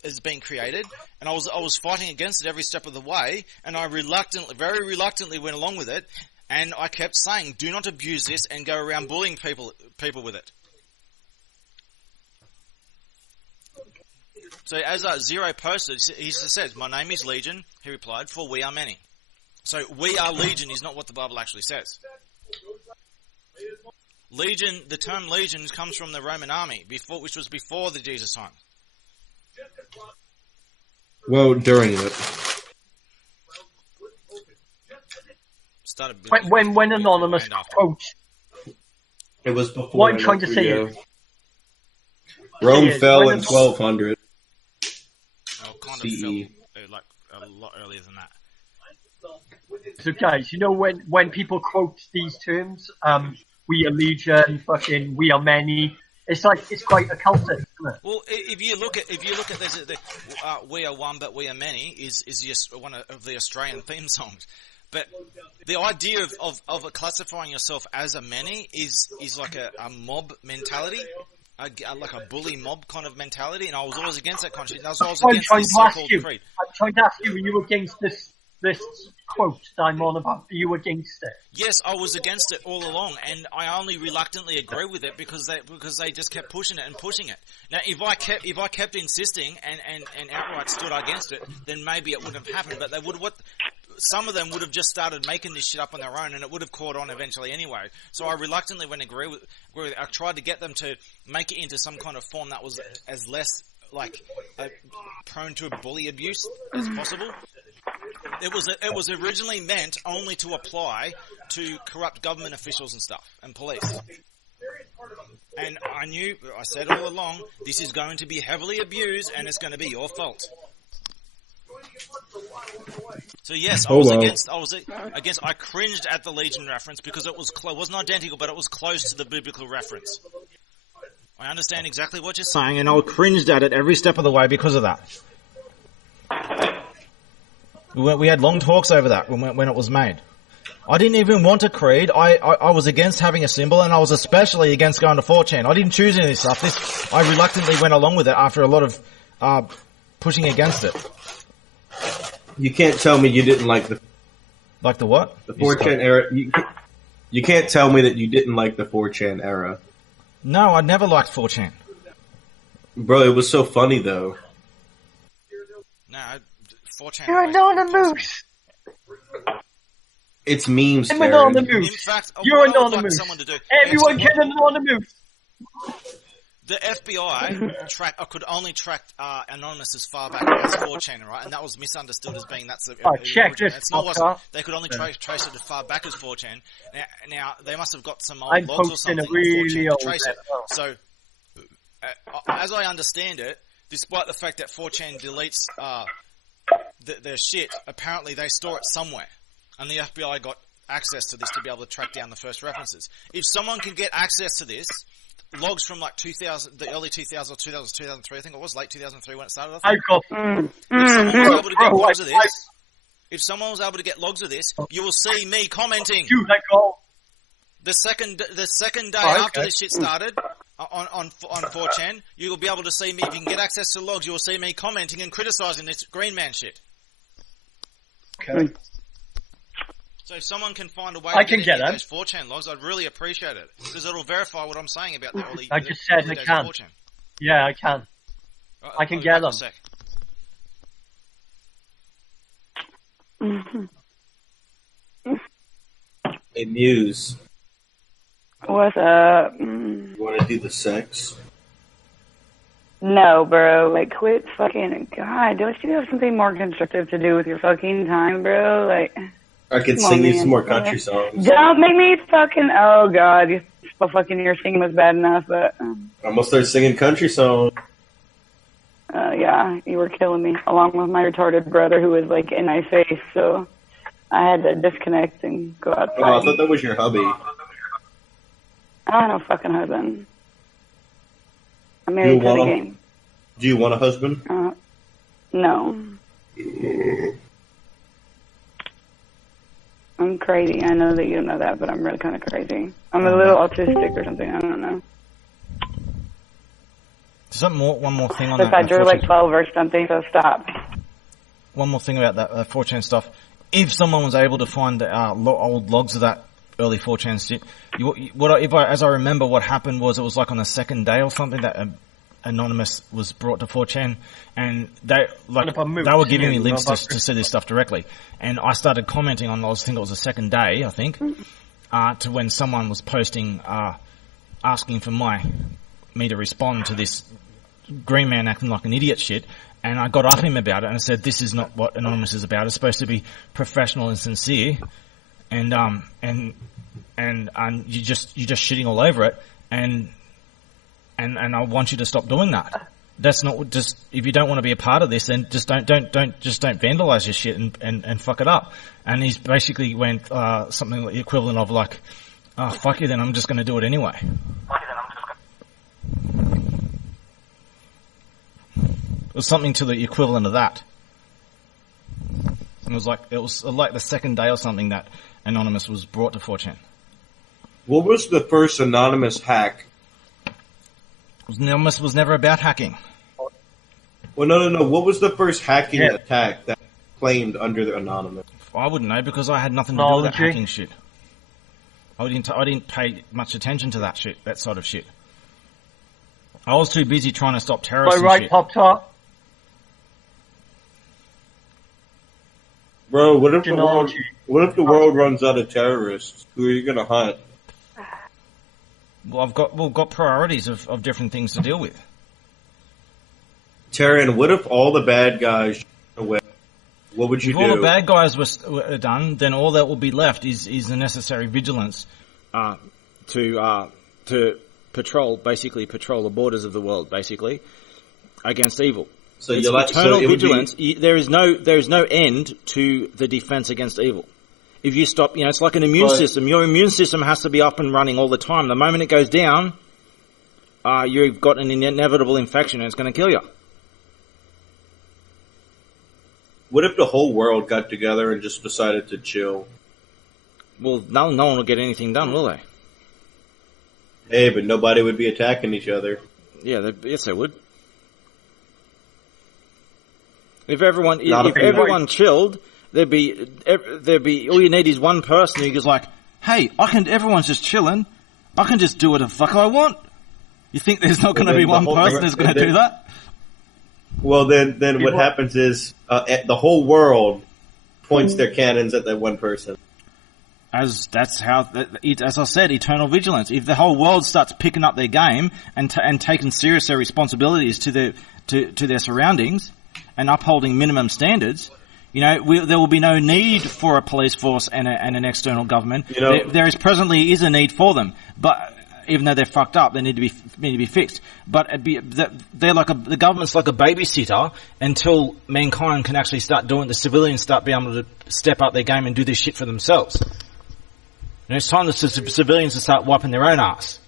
is being created, and I was fighting against it every step of the way, and I very reluctantly went along with it. And I kept saying, do not abuse this and go around bullying people with it. So as Zero posted, he says, my name is Legion, he replied, for we are many. So we are Legion is not what the Bible actually says. Legion, the term Legion comes from the Roman army, which was before the Jesus time. Well, during it. When Anonymous quotes, it was before. What I'm trying to say is, Rome fell in 1200. Kind of fell like a lot earlier than that. So guys, you know when people quote these terms, we are Legion, fucking we are many. It's quite occultic, isn't it? Well, if you look at this, we are one, but we are many is just one of the Australian theme songs. But the idea of classifying yourself as a many is like a mob mentality, like a bully mob kind of mentality, and I was always against that kind of shit. That's why I was against this so-called creed. I'm trying to ask you, are you against this quote that I'm on about? Are you against it? Yes, I was against it all along, and I only reluctantly agree with it because they just kept pushing it and pushing it. Now, if I kept insisting and outright stood against it, then maybe it wouldn't have happened. But they would some of them would have just started making this shit up on their own, and it would have caught on eventually anyway. So I reluctantly went agree with it. I tried to get them to make it into some kind of form that was as less prone to bully abuse as possible. It was originally meant only to apply to corrupt government officials and stuff and police. And I said all along, this is going to be heavily abused, and it's going to be your fault. So yes, I cringed at the Legion reference because it wasn't identical, but it was close to the biblical reference. I understand exactly what you're saying, and I cringed at it every step of the way because of that. We had long talks over that when it was made. I didn't even want a creed. I was against having a symbol, and I was especially against going to 4chan. I didn't choose any of this stuff. I reluctantly went along with it after a lot of pushing against it. You can't tell me you didn't like the... Like the what? The 4chan era. You can't tell me that you didn't like the 4chan era. No, I never liked 4chan. Bro, it was so funny, though. No, 4chan... You're anonymous! It's memes, I'm anonymous. In fact, you're anonymous. Everyone can anonymous. The FBI could only track Anonymous as far back as 4chan, right? And that was misunderstood as being that's the check this. They could only trace it as far back as 4chan. Now they must have got some old I'm logs or something really to trace it. So, as I understand it, despite the fact that 4chan deletes their shit, apparently they store it somewhere, and the FBI got access to this to be able to track down the first references. If someone can get access to this, logs from like 2000, the early 2000s or 2003, I think it was late 2003 when it started. If someone was able to get logs of this, you will see me commenting. The second day after this shit started on 4chan, you will be able to see me. If you can get access to logs, you will see me commenting and criticizing this Green Man shit. Okay. So if someone can find a way to get those 4chan logs, I'd really appreciate it. Because it'll verify what I'm saying about the early I just said I can. 4chan. Yeah, I can. I can get them. Hey, Muse. What's up? You want to do the sex? No, bro. Like, quit fucking... God, don't you have something more constructive to do with your fucking time, bro? Like... I could sing you some more country songs. Don't make me fucking... Oh, God. Fucking your singing was bad enough, but... I'm gonna start singing country songs. Yeah, you were killing me. Along with my retarded brother who was, like, in my face, so... I had to disconnect and go outside. Oh, I thought that was your hubby. I don't have no fucking husband. I'm married to the game. Do you want a husband? No. I'm crazy. I know that you don't know that, but I'm really kind of crazy. I'm a little autistic or something. I don't know. One more thing on that. I drew like 12 or something, so stop. One more thing about that 4chan stuff. If someone was able to find the old logs of that early 4chan shit, as I remember, what happened was it was like on the second day or something that Anonymous was brought to 4chan, and they were giving me links to see this stuff directly, and I started commenting on. I think it was the second day, to when someone was posting, asking for me to respond to this green man acting like an idiot shit, and I got at him about it and I said, this is not what Anonymous is about. It's supposed to be professional and sincere, and you're just shitting all over it, and I want you to stop doing that. That's not just, if you don't want to be a part of this, then just don't vandalize your shit and fuck it up. And he's basically went something like the equivalent of like, oh fuck you, then I'm just going to do it anyway. It was something to the equivalent of that. It was like the second day or something that Anonymous was brought to 4chan. What was the first Anonymous hack? Anonymous was never about hacking. Well, no. What was the first hacking attack that claimed under the Anonymous? I wouldn't know because I had nothing to do with that hacking shit. I didn't pay much attention to that shit, that sort of shit. I was too busy trying to stop terrorists and shit. Pop Tart? Bro, what if the world runs out of terrorists? Who are you going to hunt? Well, we've got priorities of different things to deal with. Taryn, what if all the bad guys away? What would you do? If all the bad guys were done, then all that will be left is the necessary vigilance to patrol the borders of the world, basically, against evil. So it's eternal vigilance. There is no end to the defense against evil. If you stop, it's like an immune system. Your immune system has to be up and running all the time. The moment it goes down, you've got an inevitable infection and it's going to kill you. What if the whole world got together and just decided to chill? Well, no one will get anything done, will they? Hey, but nobody would be attacking each other. Yeah, yes, they would. If everyone chilled, there'd be all you need is one person who goes like, "Hey, everyone's just chilling. I can just do what the fuck I want." You think there's not going to be one person who's going to do that? Well, then what happens is the whole world points their cannons at that one person. As I said, eternal vigilance. If the whole world starts picking up their game and taking serious their responsibilities to their surroundings and upholding minimum standards, there will be no need for a police force and an external government. There is presently a need for them, but even though they're fucked up, they need to be fixed. But the government's like a babysitter until mankind can actually start doing. The civilians start being able to step up their game and do this shit for themselves. It's time for civilians to start wiping their own ass.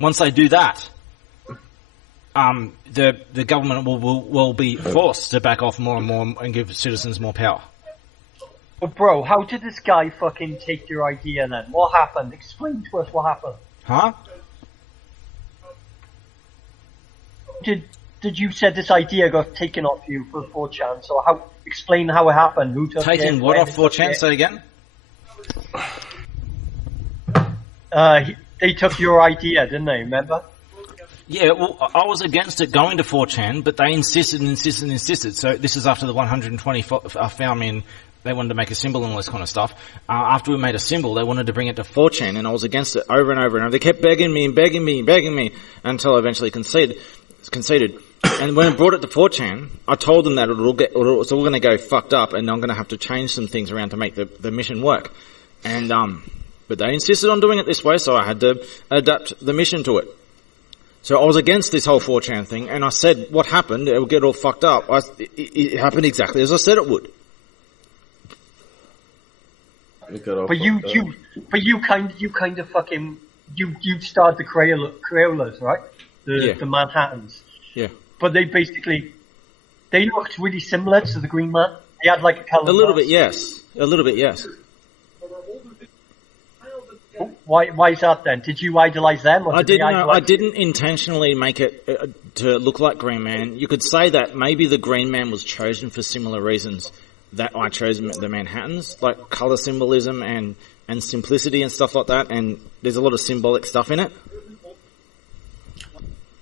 Once they do that, the government will be forced to back off more and more and give citizens more power. But bro, how did this guy fucking take your idea then? What happened? Explain to us what happened. Huh? Did you said this idea got taken off you for 4chan? So explain how it happened. Who took taken what off 4chan? Say again. They took your idea, didn't they? Remember? Yeah, well, I was against it going to 4chan, but they insisted. So this is after the 120 found me, and they wanted to make a symbol and all this kind of stuff. After we made a symbol, they wanted to bring it to 4chan, and I was against it over and over and over. They kept begging me until I eventually conceded. And when I brought it to 4chan, I told them that it's all going to go fucked up, and I'm going to have to change some things around to make the mission work. And but they insisted on doing it this way, so I had to adapt the mission to it. So I was against this whole 4chan thing, and I said what happened, it would get all fucked up. It happened exactly as I said it would. But you kind of fucking you started the Crayolas, right? The Manhattans. Yeah. But they looked really similar to the Green Man. They had like a colour. A little bit, yes. Why is that then? Did you idolize them? Or I didn't intentionally make it to look like Green Man. You could say that maybe the Green Man was chosen for similar reasons that I chose the Manhattans, like colour symbolism and simplicity and stuff like that, and there's a lot of symbolic stuff in it.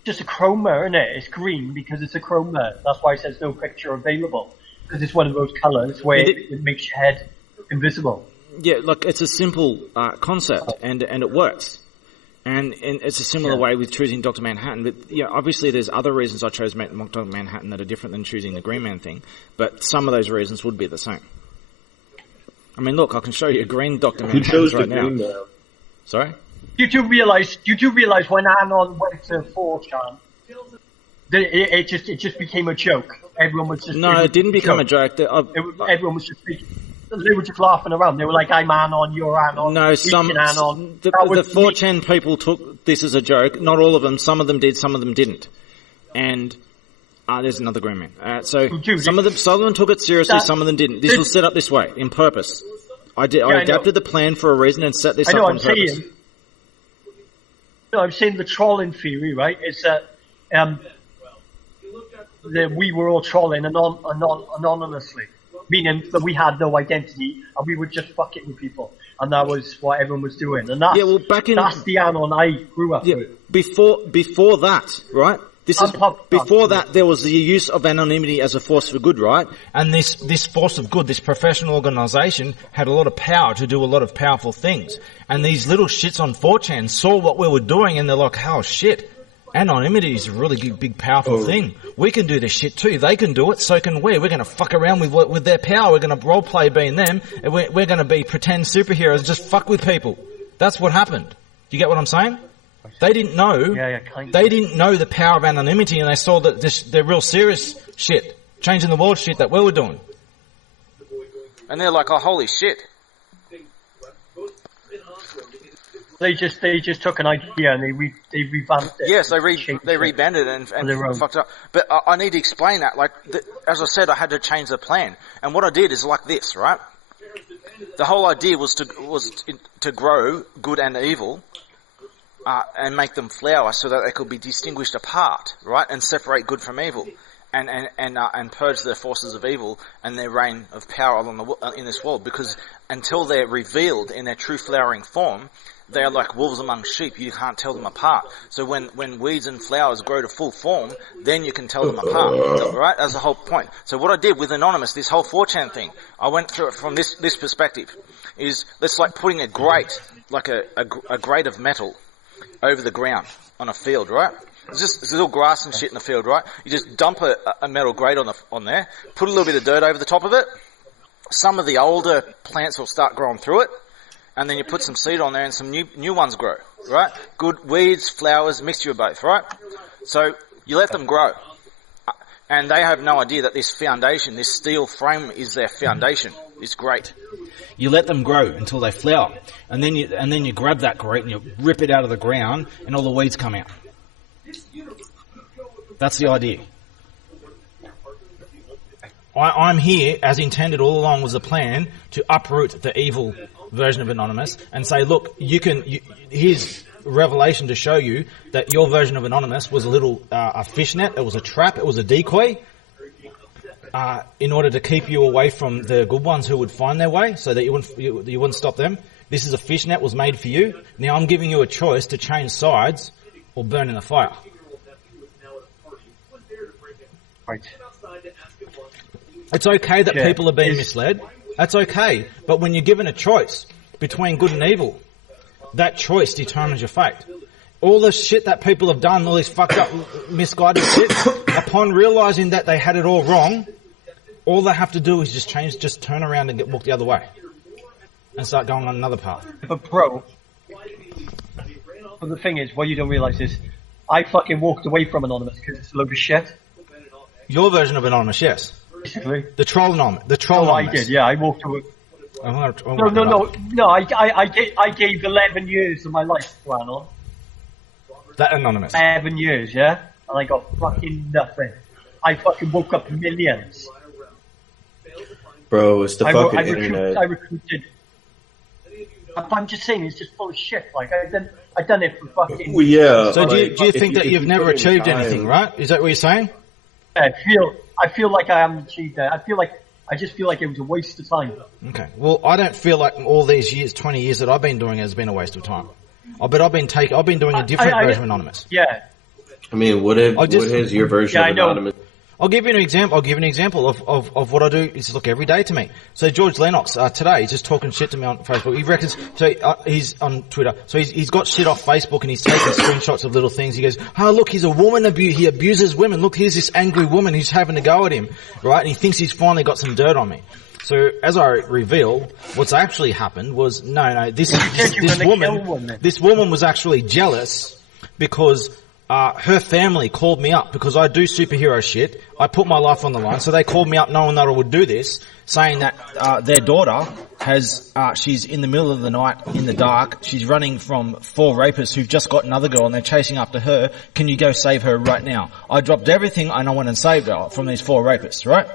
Just a chroma, isn't it? It's green because it's a chroma. That's why it says no picture available, because it's one of those colours where it makes your head invisible. Yeah, like it's a simple concept, and it works. And it's a similar way with choosing Dr. Manhattan. But obviously there's other reasons I chose Dr. Manhattan that are different than choosing the Green Man thing. But some of those reasons would be the same. I mean, look, I can show you a green Dr. Manhattan right now. Sorry? You do realise when Anon went to 4chan, it just became a joke. Everyone was just... No, it didn't become a joke. Everyone was just speaking. They were just laughing around. They were like, I'm Anon, you're Anon. No, the 4chan people took this as a joke. Not all of them. Some of them did, some of them didn't. And there's another Green Man. So some of them took it seriously, some of them didn't. This was set up this way, in purpose. I adapted the plan for a reason and set this up on purpose. I'm saying the trolling theory, right? Is that we were all trolling anonymously. Meaning that we had no identity and we would just fuck it with people, and that was what everyone was doing. And that's the Anon I grew up with. Before that, right? Before that, there was the use of anonymity as a force for good, right? And this force of good, this professional organisation, had a lot of power to do a lot of powerful things. And these little shits on 4chan saw what we were doing, and they're like, "Oh shit! Anonymity is a really big, powerful thing. We can do this shit too. They can do it, so can we. We're going to fuck around with their power. We're going to roleplay being them, and we're going to be pretend superheroes and just fuck with people." That's what happened. Do you get what I'm saying? They didn't know. They didn't know the power of anonymity, and they saw that the real serious shit, changing the world shit that we were doing. And they're like, "Oh, holy shit." They just took an idea and they revamped it. Yes, they rebanded it and fucked it up. But I need to explain that. Like, as I said, I had to change the plan. And what I did is like this, right? The whole idea was to grow good and evil, and make them flower so that they could be distinguished apart, right? And separate good from evil, and purge their forces of evil and their reign of power in this world. Because until they're revealed in their true flowering form, they are like wolves among sheep. You can't tell them apart. So when weeds and flowers grow to full form, then you can tell them apart. Right? That's the whole point. So what I did with Anonymous, this whole 4chan thing, I went through it from this perspective. Is that's like putting a grate, like a grate of metal, over the ground on a field, right? There's little grass and shit in the field, right? You just dump a metal grate on there, put a little bit of dirt over the top of it. Some of the older plants will start growing through it. And then you put some seed on there and some new ones grow, right? Good weeds, flowers, mixture of both, right? So you let them grow. And they have no idea that this foundation, this steel frame is their foundation. It's great. You let them grow until they flower. And then you grab that grate and you rip it out of the ground and all the weeds come out. That's the idea. I'm here, as intended all along was the plan, to uproot the evil version of Anonymous and say, look, here's revelation to show you that your version of Anonymous was a fishnet, it was a trap, it was a decoy, in order to keep you away from the good ones who would find their way, so that you wouldn't stop them. This is a fishnet, was made for you. Now I'm giving you a choice to change sides or burn in the fire. Right. It's okay that people are being misled. That's okay. But when you're given a choice between good and evil, that choice determines your fate. All the shit that people have done, all this fucked up, misguided shit, upon realizing that they had it all wrong, all they have to do is just turn around and walk the other way. And start going on another path. But the thing is, what you don't realize is, I fucking walked away from Anonymous because it's a load of shit. Your version of Anonymous, yes. Basically. The troll Anonymous. I did, yeah. I walked away. No. I gave 11 years of my life to Anon. That anonymous. 11 years, yeah? And I got fucking nothing. I fucking woke up millions. Bro, it's the fucking internet. I recruited. I'm just saying, it's just full of shit. Like, I done it for fucking... Well, yeah. So do you think that you've never achieved anything, right? Is that what you're saying? I feel like I haven't achieved that. I just feel like it was a waste of time. Okay. Well, I don't feel like all these years, 20 years that I've been doing it has been a waste of time. But I've been doing a different version of Anonymous. Yeah. I mean, what is your version of Anonymous? I'll give you an example of what I do. It's look every day to me. So George Lennox today he's just talking shit to me on Facebook. He reckons he's on Twitter. So he's got shit off Facebook and he's taking screenshots of little things. He goes, "Oh look, he's a woman he abuses women. Look, here's this angry woman who's having a go at him, right?" And he thinks he's finally got some dirt on me. So as I reveal, what's actually happened was this woman was actually jealous because her family called me up because I do superhero shit. I put my life on the line, so they called me up knowing that I would do this, saying that their daughter she's in the middle of the night in the dark. She's running from 4 rapists who've just got another girl and they're chasing after her. Can you go save her right now? I dropped everything and I went and saved her from these 4 rapists, right?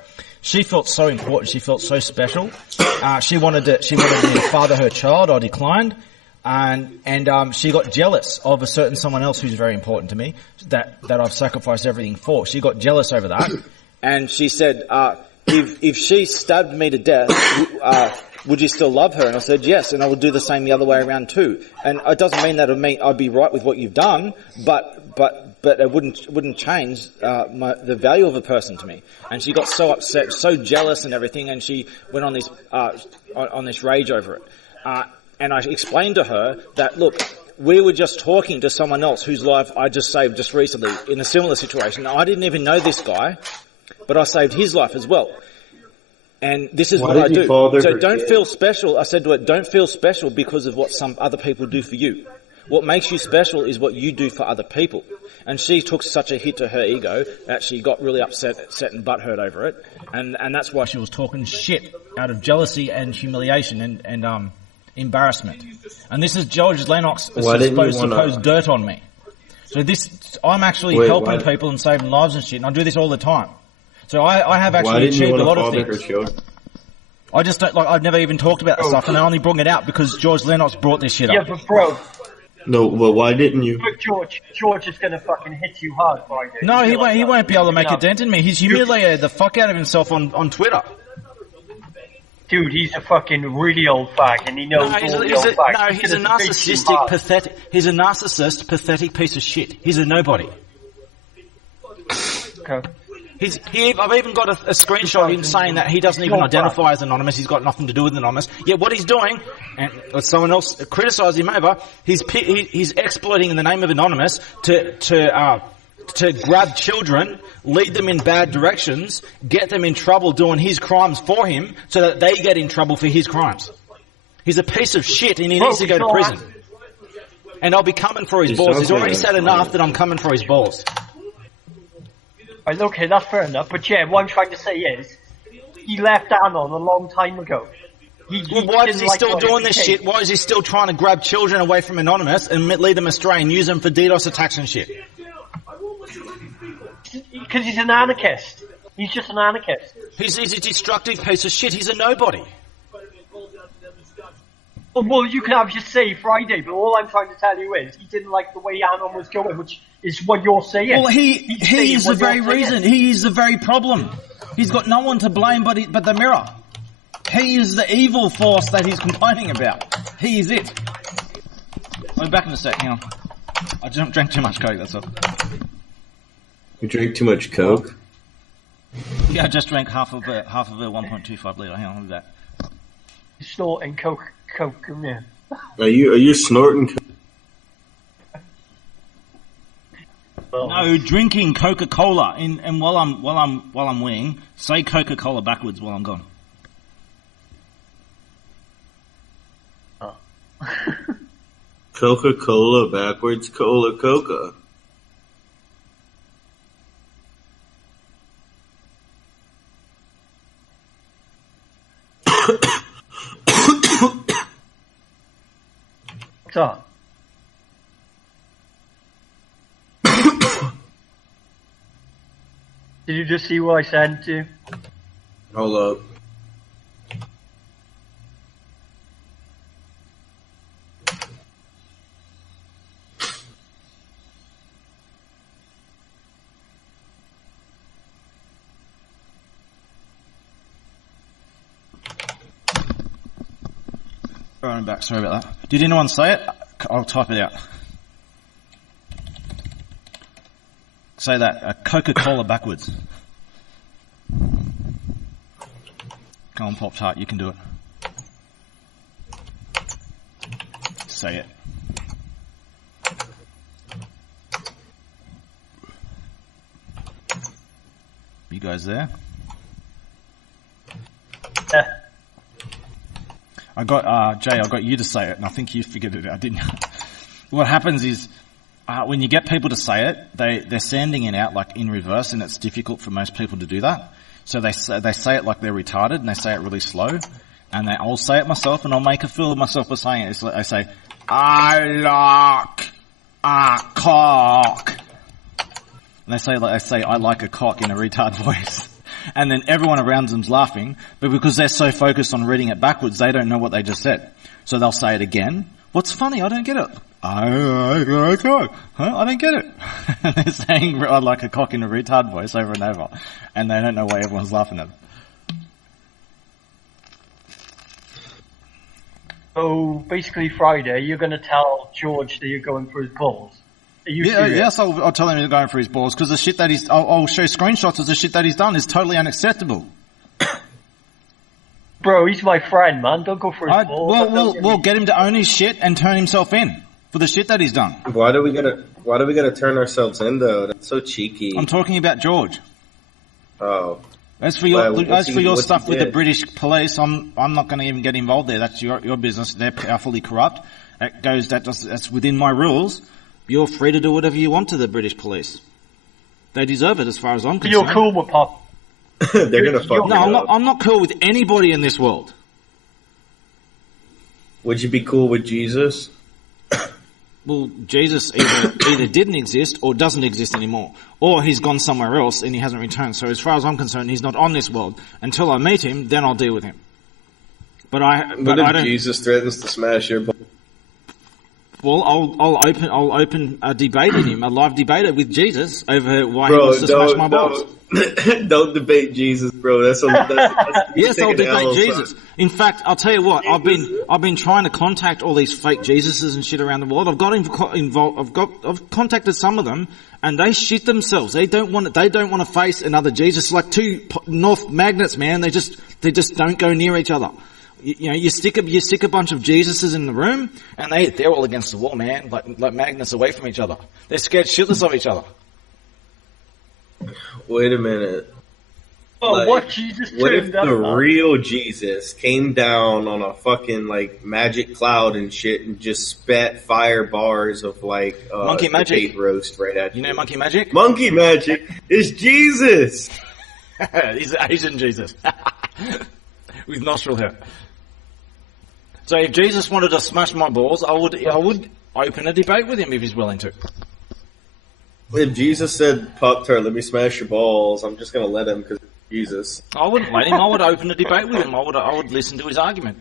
She felt so important. She felt so special. She wanted me to father her child. I declined. And she got jealous of a certain someone else who's very important to me that I've sacrificed everything for. She got jealous over that, and she said, "If she stabbed me to death, would you still love her?" And I said, "Yes, and I would do the same the other way around too." And it doesn't mean that I'd be right with what you've done, but it wouldn't change the value of a person to me. And she got so upset, so jealous, and everything, and she went on this rage over it. And I explained to her that, look, we were just talking to someone else whose life I just saved just recently in a similar situation. I didn't even know this guy, but I saved his life as well. And this is what I do. So don't feel special. I said to her, don't feel special because of what some other people do for you. What makes you special is what you do for other people. And she took such a hit to her ego that she got really upset and butthurt over it. And that's why she was talking shit out of jealousy and humiliation and embarrassment. And this is George Lennox supposed dirt on me. So I'm actually helping people and saving lives and shit, and I do this all the time. So I have actually achieved a lot of things. I just don't, I've never even talked about this stuff, and I only brought it out because George Lennox brought this shit up. Yeah, but bro. No, well, why didn't you? But George is going to fucking hit you hard, Friday. No, he won't be able to make a dent in me. He's humiliated the fuck out of himself on Twitter. Dude, he's a fucking really old fag, and he knows all the old facts. No, he's a narcissistic, pathetic. He's a narcissist, pathetic piece of shit. He's a nobody. Okay. I've even got a screenshot of him saying that he doesn't even identify as anonymous. He's got nothing to do with anonymous. Yet what he's doing, and someone else criticised him over, he's exploiting in the name of anonymous to grab children, lead them in bad directions, get them in trouble doing his crimes for him, so that they get in trouble for his crimes. He's a piece of shit, and he needs to go to prison. And I'll be coming for his balls. He's already said enough that I'm coming for his balls. Right, okay, that's fair enough. But yeah, what I'm trying to say is, he left Anon a long time ago. Why is he still doing this shit? Why is he still trying to grab children away from Anonymous and lead them astray and use them for DDoS attacks and shit? Because he's an anarchist. He's just an anarchist. He's a destructive piece of shit. He's a nobody. Well, you can have your say Friday, but all I'm trying to tell you is he didn't like the way Anon was going, which is what you're saying. Well, he is the very reason. He is the very problem. He's got no one to blame but the mirror. He is the evil force that he's complaining about. He is it. I'll be back in a sec. Hang on. I just drank too much Coke, that's all. You drank too much Coke? Yeah, I just drank half of a 1.25 litre. Hang on, I'll be back. Snorting Coke, come here. Are you snorting Coke? No, drinking Coca-Cola and while I'm weeing, say Coca-Cola backwards while I'm gone. Oh. Coca-Cola backwards, Coca. that? Did you just see what I sent you? Hold up. Right, I'm back. Sorry about that. Did anyone say it? I'll type it out. Say that. Coca-Cola backwards. Come on, Pop-Tart. You can do it. Say it. You guys there? Yeah. I got, Jay, I got you to say it, and I think you figured it out, didn't you? What happens is, when you get people to say it, they're sending it out like in reverse, and it's difficult for most people to do that. So they say it like they're retarded, and they say it really slow. And I'll say it myself, and I'll make a fool of myself by saying it. It's like I say, I like a cock. And they say, I like a cock in a retard voice. And then everyone around them's laughing, but because they're so focused on reading it backwards, they don't know what they just said. So they'll say it again. What's funny? I don't get it. I like a cock. Huh? I don't get it. And they're saying I like a cock in a retard voice over and over. And they don't know why everyone's laughing at them. So basically Friday, you're going to tell George that you're going for his balls. Yes, I'll tell him he's going for his balls, because the shit that I'll show screenshots of the shit that he's done is totally unacceptable. Bro, he's my friend, man. Don't go for his balls. We'll get him to own his shit and turn himself in for the shit that he's done. Why do we gotta turn ourselves in though? That's so cheeky. I'm talking about George. Oh. As for your stuff with the British police, I'm not going to even get involved there. That's your business. They're powerfully corrupt. That's within my rules. You're free to do whatever you want to the British police. They deserve it, as far as I'm concerned. You're cool with Pop. They're gonna fuck you up. I'm not cool with anybody in this world. Would you be cool with Jesus? Well, Jesus either didn't exist or doesn't exist anymore, or he's gone somewhere else and he hasn't returned. So as far as I'm concerned, he's not on this world. Until I meet him, then I'll deal with him. But I don't. Jesus threatens to smash your. Well, I'll open a debate with him, a live debate with Jesus over why he wants to smash my balls. Don't debate Jesus, bro. That's yes, I'll debate Jesus. In fact, I'll tell you what. I've been trying to contact all these fake Jesuses and shit around the world. I've got involved. I've contacted some of them, and they shit themselves. They don't want to face another Jesus. Like two North magnets, man. They just don't go near each other. You stick a bunch of Jesuses in the room, and they're all against the wall, man. Like magnets away from each other. They're scared shitless of each other. Wait a minute. Oh, what Jesus? What if the real Jesus came down on a fucking magic cloud and shit and just spat fire bars of monkey magic roast right at you? You know monkey magic? Monkey magic is Jesus. He's Asian Jesus with nostril hair. So if Jesus wanted to smash my balls, I would open a debate with him if he's willing to. If Jesus said, Pop-Tart, let me smash your balls, I'm just going to let him because Jesus. I wouldn't let him. I would open a debate with him. I would listen to his argument.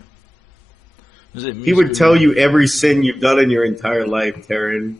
He would tell you every sin you've done in your entire life, Taryn.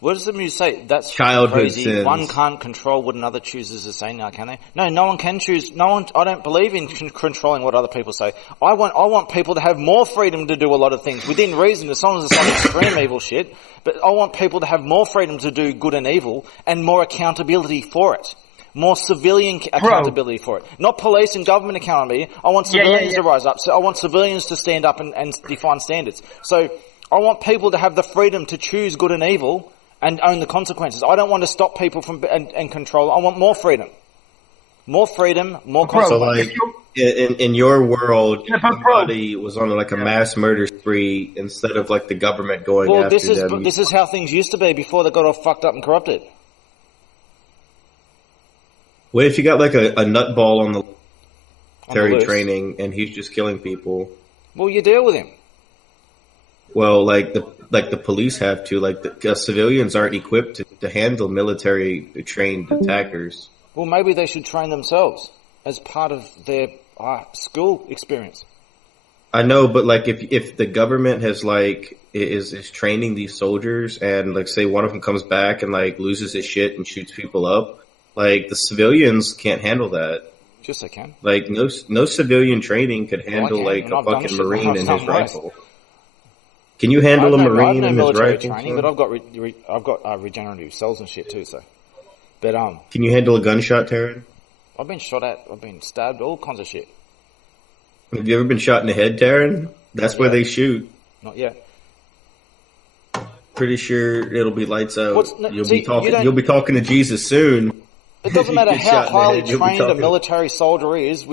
What does the music say? That's childhood crazy. sins. One can't control what another chooses to say now, can they? No, no one can choose. No one. I don't believe in controlling what other people say. I want people to have more freedom to do a lot of things within reason, as long as it's not extreme evil shit. But I want people to have more freedom to do good and evil, and more accountability for it. More civilian accountability for it. Not police and government accountability. I want civilians to rise up. So I want civilians to stand up and define standards. So I want people to have the freedom to choose good and evil and own the consequences. I don't want to stop people from and control. I want more freedom. More freedom, more consequences. So in your world, everybody was on a mass murder spree instead of the government going after them. This is how things used to be before they got all fucked up and corrupted. What if you got a nutball on the military training and he's just killing people? Well, you deal with him. Well, like the police have to. Like the civilians aren't equipped to handle military trained attackers. Well, maybe they should train themselves as part of their school experience. I know, but like if the government has like is training these soldiers, and like say one of them comes back and like loses his shit and shoots people up, like the civilians can't handle that. Yes, they can. Like no civilian training could handle like a fucking Marine and his rifle. Can you handle a Marine and his rifle? Training, but I've got regenerative cells and shit too. So, but can you handle a gunshot, Taryn? I've been shot at. I've been stabbed. All kinds of shit. Have you ever been shot in the head, Taryn? That's where they shoot. Not yet. Pretty sure it'll be lights out. You'll be talking to Jesus soon. It doesn't matter how highly trained a military soldier is.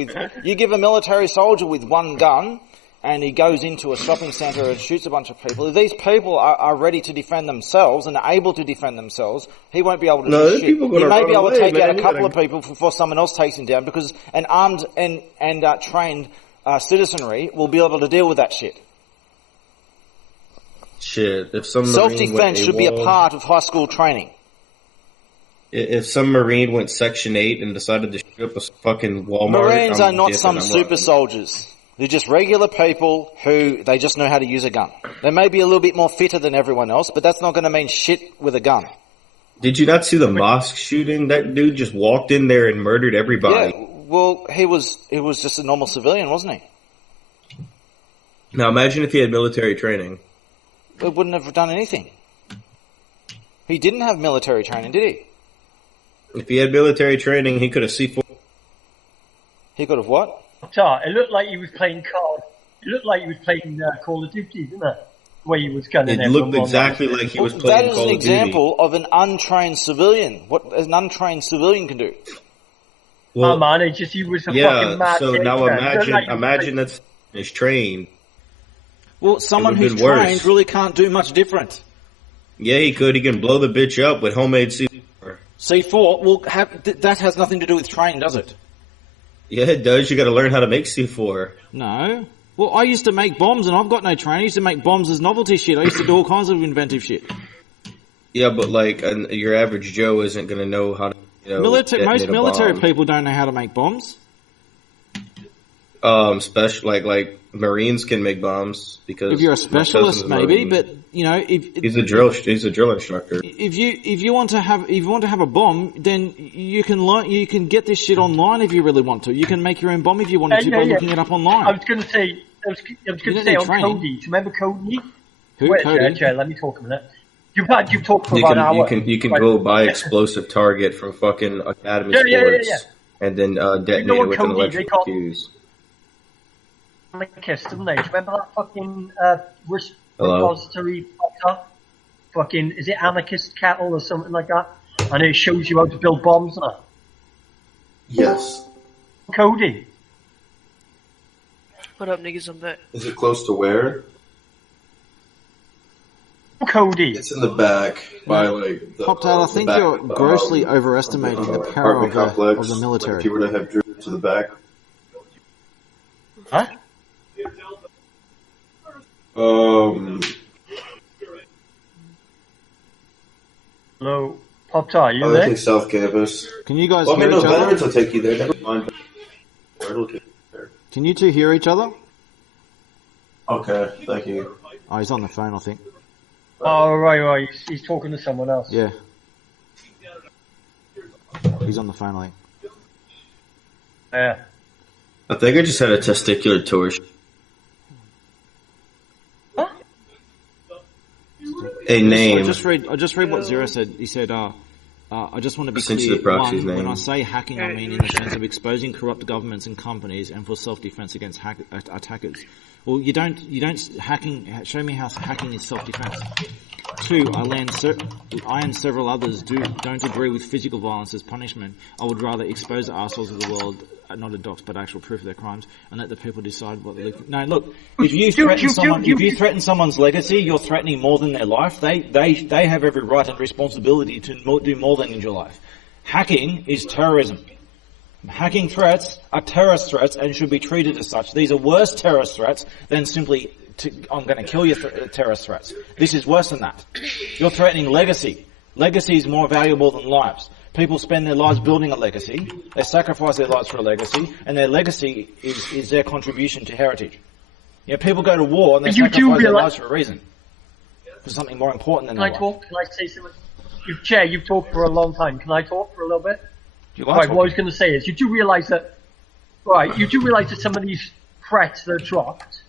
You give a military soldier with one gun, and he goes into a shopping centre and shoots a bunch of people. If these people are ready to defend themselves and are able to defend themselves, he won't be able to do shit. He may be able to take out a couple of people before someone else takes him down, because an armed and trained citizenry will be able to deal with that shit. Shit, if some self-defense should be a part of high school training. If some Marine went Section 8 and decided to shoot up a fucking Walmart... Marines are not some super soldiers. They're just regular people who they just know how to use a gun. They may be a little bit more fitter than everyone else, but that's not going to mean shit with a gun. Did you not see the mosque shooting? That dude just walked in there and murdered everybody. Yeah, well, he was just a normal civilian, wasn't he? Now imagine if he had military training. He wouldn't have done anything. He didn't have military training, did he? If he had military training, he could have C4. He could have what? It looked like he was playing cards. It looked like he was playing Call of Duty, didn't it? The way he was gunning. It looked exactly like he was playing Call of Duty. That is an example of an untrained civilian. What an untrained civilian can do. Well, man, he was a fucking mad. So now imagine that's he's trained. Well, someone who's trained really can't do much different. Yeah, he could. He can blow the bitch up with homemade C4. C4? Well, that has nothing to do with training, does it? Yeah, it does. You got to learn how to make C4. No. Well, I used to make bombs, and I've got no training. I used to make bombs as novelty shit. I used to do all kinds of inventive shit. Yeah, but like your average Joe isn't going to know how to. Most military people don't know how to make bombs. Special like Marines can make bombs because if you're a specialist, maybe, but he's a drill instructor. If you want to have a bomb, then you can get this shit online if you really want to. You can make your own bomb if you wanted to by looking it up online. I was going to say on Cody. Do you remember Cody? Who? Wait, Cody? let me talk a minute. You've talked for about an hour. You can go buy explosive target from fucking Academy Sports and then detonate it with an electric fuse. Anarchist, didn't they? Do you remember that fucking repository potter? Fucking, is it Anarchist Cattle or something like that? And it shows you how to build bombs and that. Yes. Cody. What up, niggas? I'm back. Is it close to where? Cody. It's in the back by like. Pop-Tart, I think you're grossly overestimating the power of the military. If you were to have driven to the back. Huh? Hello, Pop-Tart, you there? I think South Campus. Can you guys hear each other? Veterans will take you there. Never mind. Can you two hear each other? Okay, thank you. Oh, he's on the phone, I think. Oh, right. He's talking to someone else. Yeah. He's on the phone, I think. Yeah. I think I just had a testicular torsion. Huh? A name. I just read what Zero said. He said, I just want to be clear. One, when I say hacking, I mean in the sense of exposing corrupt governments and companies and for self-defense against attackers. Well, you don't hacking. Show me how hacking is self-defense. Two, I and several others don't agree with physical violence as punishment. I would rather expose the assholes of the world, not a dox, but actual proof of their crimes, and let the people decide what they. No, look. If you threaten someone's legacy, you're threatening more than their life. They have every right and responsibility to do more than in your life. Hacking is terrorism. Hacking threats are terrorist threats and should be treated as such. These are worse terrorist threats than simply I'm going to kill you terrorist threats. This is worse than that. You're threatening legacy. Legacy is more valuable than lives. People spend their lives building a legacy. They sacrifice their lives for a legacy, and their legacy is their contribution to heritage. You know, people go to war and they sacrifice their lives for a reason. For something more important than their life. Can I say something? Jay, you've talked for a long time. Can I talk for a little bit? What I was going to say is, you do realise that some of these threats that are dropped,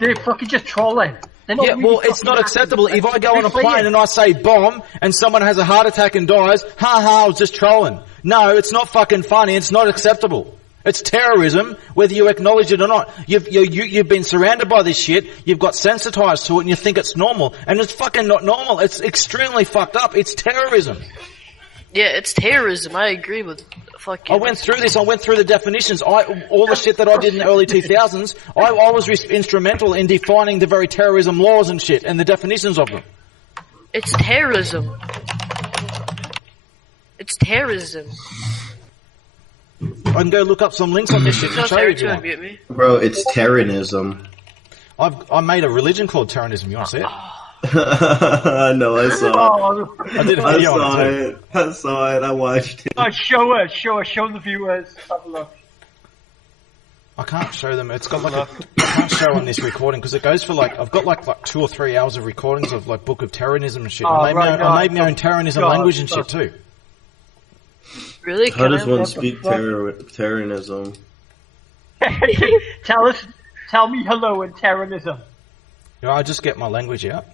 they're fucking just trolling. Yeah, well, it's not acceptable. If I go on a plane and I say bomb and someone has a heart attack and dies, I was just trolling. No, it's not fucking funny. It's not acceptable. It's terrorism, whether you acknowledge it or not. You've been surrounded by this shit. You've got sensitized to it and you think it's normal. And it's fucking not normal. It's extremely fucked up. It's terrorism. Yeah, it's terrorism. I agree with fucking... I went through this. I went through the definitions. All the shit that I did in the early 2000s, I was instrumental in defining the very terrorism laws and shit and the definitions of them. It's terrorism. It's terrorism. I can go look up some links on this shit and show you if you want. Bro, it's Terranism. I made a religion called Terranism. You want to see it? No, I saw it. I did a video on it too. I saw it. I watched it. Oh, show the viewers. Have a look. I can't show them. It's got I can't show on this recording because it goes for I've got like 2 or 3 hours of recordings of Book of Terrorism and shit. I made my own Terranism language and shit too. Really? How does one speak Terranism? Tell me hello in Terranism. Yeah, I just get my language out.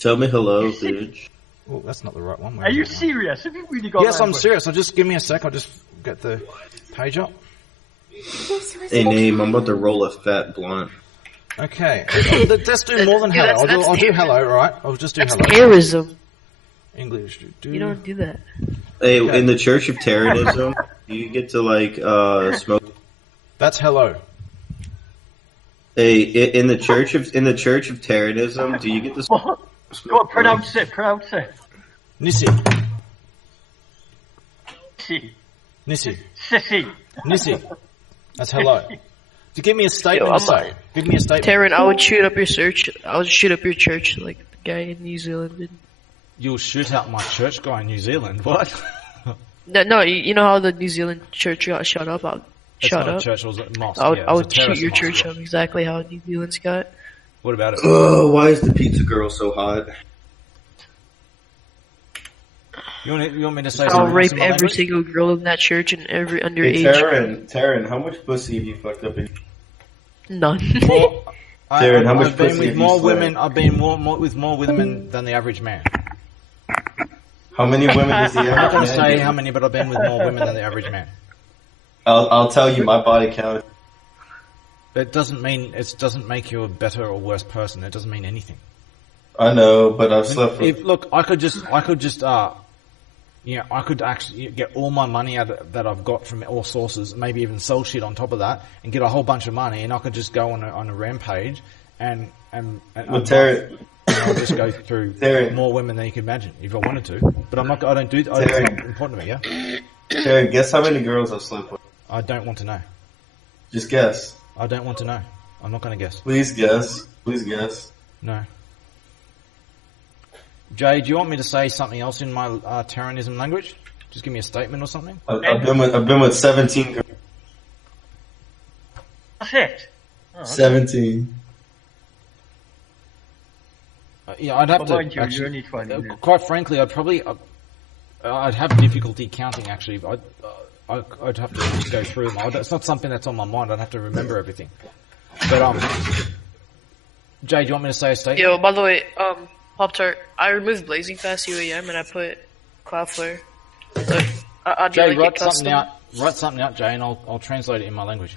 Tell me hello, bitch. Oh, that's not the right one. Are you serious? Have you really got Yes, I'm serious. Just give me a sec. I'll just get the page up. Hey, Name, I'm about to roll a fat blunt. Okay. Let's do more than hello. I'll do hello, right? I'll just do hello. That's terrorism. English. You don't do that. Hey, okay. In the Church of Terranism, do you get to smoke? That's hello. Hey, in the Church of Terranism, do you get to smoke? Go on, pronounce it. Nissi. Sissy. That's hello. To give me a statement to say. Give me a statement. Taryn, I would shoot up your church like the guy in New Zealand did. You'll shoot out my church guy in New Zealand? What? No, you know how the New Zealand church got shut up? It's not a church, it was a mosque. I would shoot your church up exactly how New Zealand's got. What about it? Oh, why is the pizza girl so hot? You want me to say I'll something? rape every single girl in that church and every underage. Hey, Taryn, how much pussy have you fucked up in? None. Well, Taryn, how much I've been pussy with have more you women. I've been with more women than the average man. How many women does the I'm not average going man to say do? how many, but I've been with more women than the average man. I'll tell you my body count. It doesn't make you a better or worse person. It doesn't mean anything. I know, but I've slept with... Look, I could actually get all my money that I've got from all sources, maybe even sell shit on top of that, and get a whole bunch of money, and I could just go on a rampage and I'll just go through more women than you can imagine if I wanted to. But I don't do that. It's not important to me, yeah? Taryn, guess how many girls I've slept with? I don't want to know. Just guess. I don't want to know. I'm not going to guess. Please guess. No. Jay, do you want me to say something else in my Terranism language? Just give me a statement or something. I've been with 17 girls. That's it. Oh, 17. Yeah, I'd have to. Actually, quite frankly, I'd have difficulty counting. Actually, I'd have to just go through them. It's not something that's on my mind. I'd have to remember everything. But Jay, do you want me to say a statement? Yo, by the way, Pop-Tart, I removed Blazing Fast UAM and I put Cloudflare. So, Jay, write something out, Jay, and I'll translate it in my language.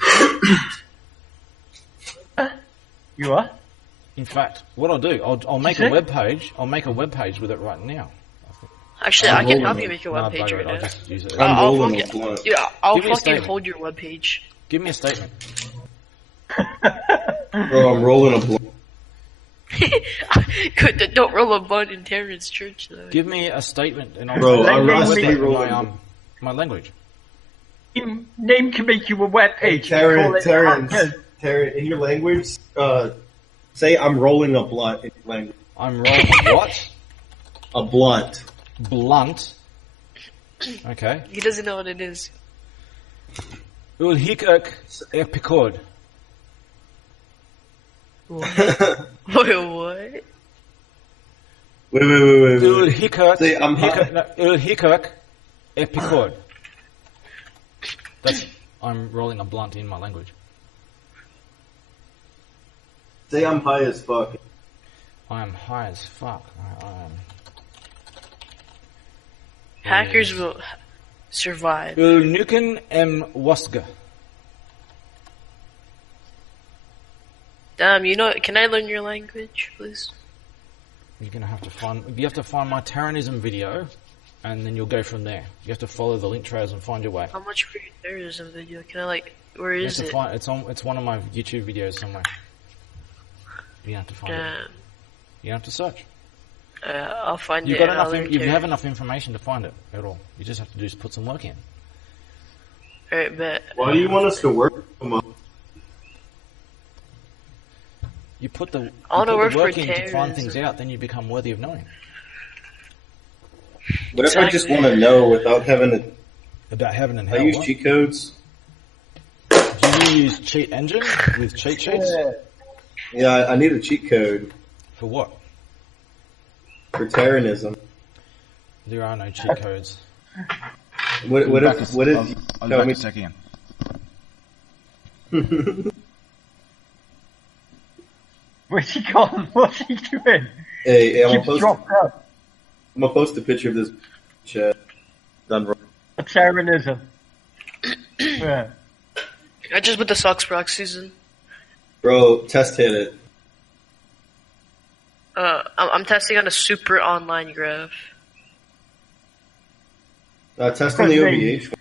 You are? In fact, what I'll do, I'll make a web page. I'll make a web page with it right now. Actually, I can help you make your web page right now. I'll just use it. I'll fucking hold your web page. Give me a statement. Bro, I'm rolling a blunt. Good, don't roll a blunt in Terrence Church, though. Give me a statement, and I'll my language. Name can make you a web page. Terrence, Terry, in your language, say I'm rolling a blunt in your language. I'm rolling a what? A blunt. Blunt. Okay. He doesn't know what it is. Ulhikak epicod. What? Wait, what? Wait. Ulhikak. Say I'm Ulhikak epicod. That's I'm rolling a blunt in my language. Say I'm high as fuck. I am high as fuck. I am. Hackers will survive. Ulnuken wasga. Damn, can I learn your language, please? You have to find my Terranism video, and then you'll go from there. You have to follow the link trails and find your way. How much for your terrorism video? Can I where is it? It's one of my YouTube videos somewhere. You have to find it. You have to search. I'll find You it. have enough information to find it at all. You just have to put some work in. Alright, bet. Why do you want us to work so much? You put the work work for in to find terrorism. things out, then you become worthy of knowing. What if I just want to know without having to... About heaven and I hell. use cheat codes? Do you use cheat engine with cheat sheets? Yeah, I need a cheat code. For what? For Terranism. There are no cheat codes. What if I'll be back a second. Where's he gone? What's he doing? Hey, I'm Keeps dropped out. gonna post a picture of this chat done wrong. Terrorism. Yeah. I just put the socks proxies in. Bro, test hit it. I'm testing on a super online graph. Test on the OVH.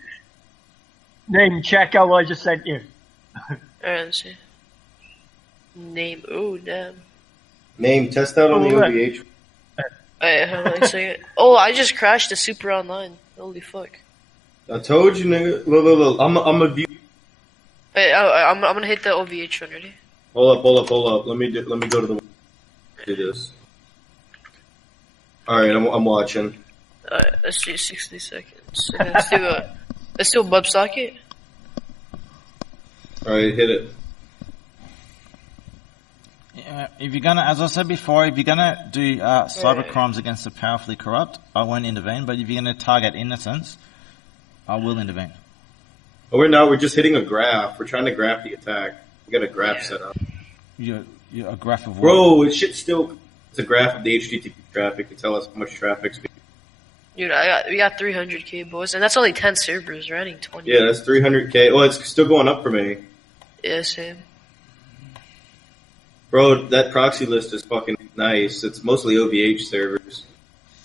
Name, check out what I just sent you. Alright, let's see. Name, oh damn. Name, test out on the OVH. Wait, hold on a second. Oh, I just crashed the super online. Holy fuck. I told you, nigga. Look. I'm a view. Wait, I'm gonna hit the OVH one, ready? Hold up. Let me go to the. Do this. All right, I'm watching. Alright, let's do 60 seconds. Let's do a bub socket. All right, hit it. If you're gonna, as I said before, if you're gonna do cyber crimes against the powerfully corrupt, I won't intervene. But if you're gonna target innocents, I will intervene. Oh, we're not. We're just hitting a graph. We're trying to graph the attack. We got a graph set up. You're a graph of what? Bro, it should still. It's a graph of the HTTP traffic to tell us how much traffic's being. Dude, we got 300k boys, and that's only 10 servers. We're adding 20. Yeah, that's 300k. Oh, it's still going up for me. Yeah, same. Bro, that proxy list is fucking nice. It's mostly OVH servers.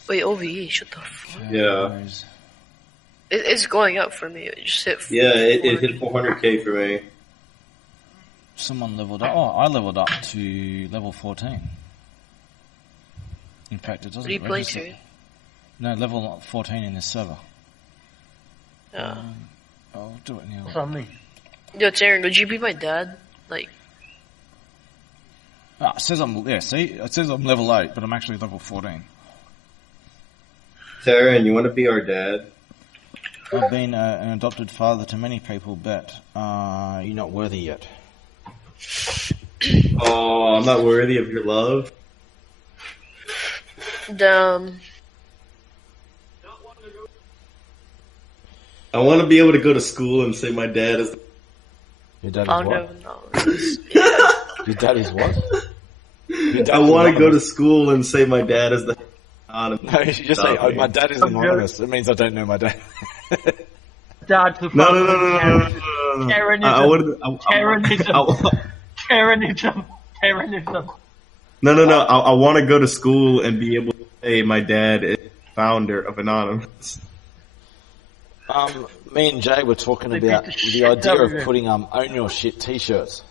Wait, OVE, shut the fuck. Yeah. It's going up for me. It just hit. Yeah, it hit 400k for me. Someone leveled up. Oh, I leveled up to level 14. In fact, it doesn't. What do you play to? No, level 14 in this server. Oh. I'll do it now. What's on me? Yo, Taryn, would you be my dad? Like. It says it says I'm level 8, but I'm actually level 14. Taryn, you want to be our dad? I've been an adopted father to many people, but you're not worthy yet. Oh, I'm not worthy of your love? Dumb. I want to be able to go to school and say my dad is... Your dad is Oh, what? no. Your dad is what? I want to go to school and say my dad is the... No, you should just say, my dad is anonymous. It means I don't know my dad. Dad's the No. Terrorism. No. I want to go to school and be able to say my dad is founder of Anonymous. Me and Jay were talking about the idea of putting own your shit t-shirts.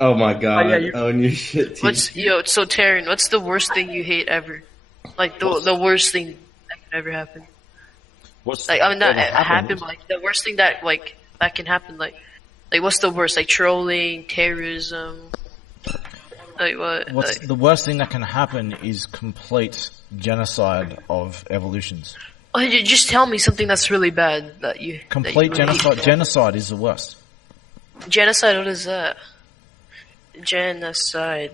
Oh my god, own your shit t-shirt. So Taryn, what's the worst thing you hate ever? Like the worst thing that could ever happen. What's like I mean not happen, but like the worst thing that that can happen. Like Like, what's the worst? Like, trolling, terrorism? Like, what? What's the worst thing that can happen is complete genocide of evolutions. Oh, just tell me something that's really bad that you... Complete genocide. Genocide is the worst. Genocide, what is that? Genocide.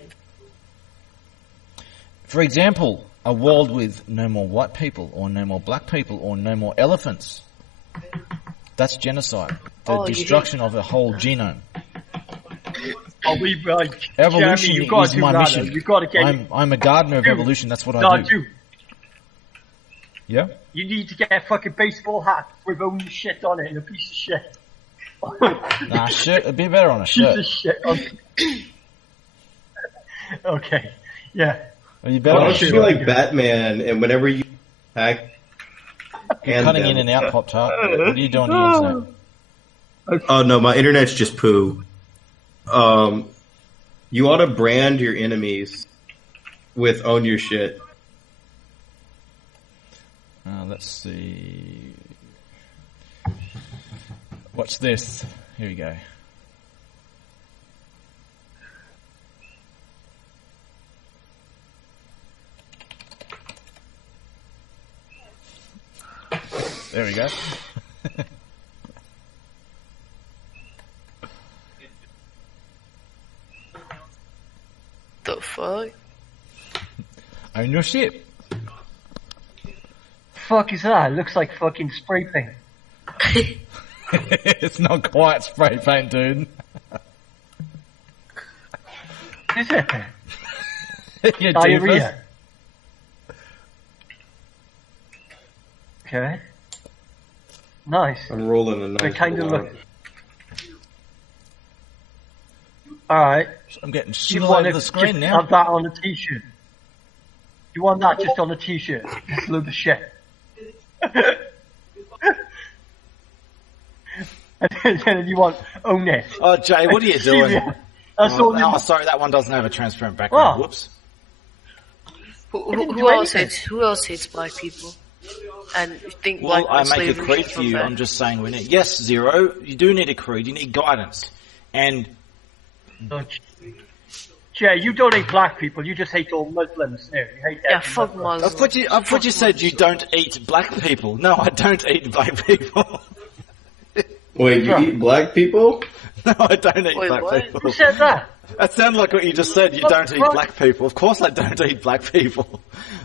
For example, a world with no more white people, or no more black people, or no more elephants. That's genocide. The destruction of a whole genome. Are we right? Evolution Jeremy, is my mission. You've got to get I'm a gardener of evolution. That's what I do. Yeah? You need to get a fucking baseball hat with only shit on it and a piece of shit. Nah, shit. It'd be better on a shirt. Piece of shit. Okay. Yeah. Are you better? Why don't you be like Batman and whenever you attack, you're cutting in and out, Pop Tart. What are you doing to the internet? Oh no, my internet's just poo. You ought to brand your enemies with "own your shit." Let's see. Watch this. Here we go. There we go. The fuck? Own your shit. Fuck is that? It looks like fucking spray paint. It's not quite spray paint, dude. Is it? Yeah, Diarrhea. Okay. Nice. I'm rolling a nice. They kind of look. Alright. I'm getting You shit all want over to the screen just now. have that on a t-shirt. You want that just on a t-shirt. Just a load of shit. And then you want own it. Oh, Jay, what are you doing? That's all you Oh, want. sorry, that one doesn't have a transparent background. Oh. Whoops. Who else hates black people? And think Well, black I make a slavery creed is for you. bad? I'm just saying we need. Yes, Zero, you do need a creed. You need guidance. And Jay, you don't hate black people. You just hate all Muslims. No, you hate Yeah, every fuck Muslim. Muslims. I thought you said you don't eat black people. No, I don't eat black people. Wait, you eat black people? No, I don't eat Wait, black what? people. Who said that? That sounded like what you just said. You don't eat black people. Of course I don't eat black people.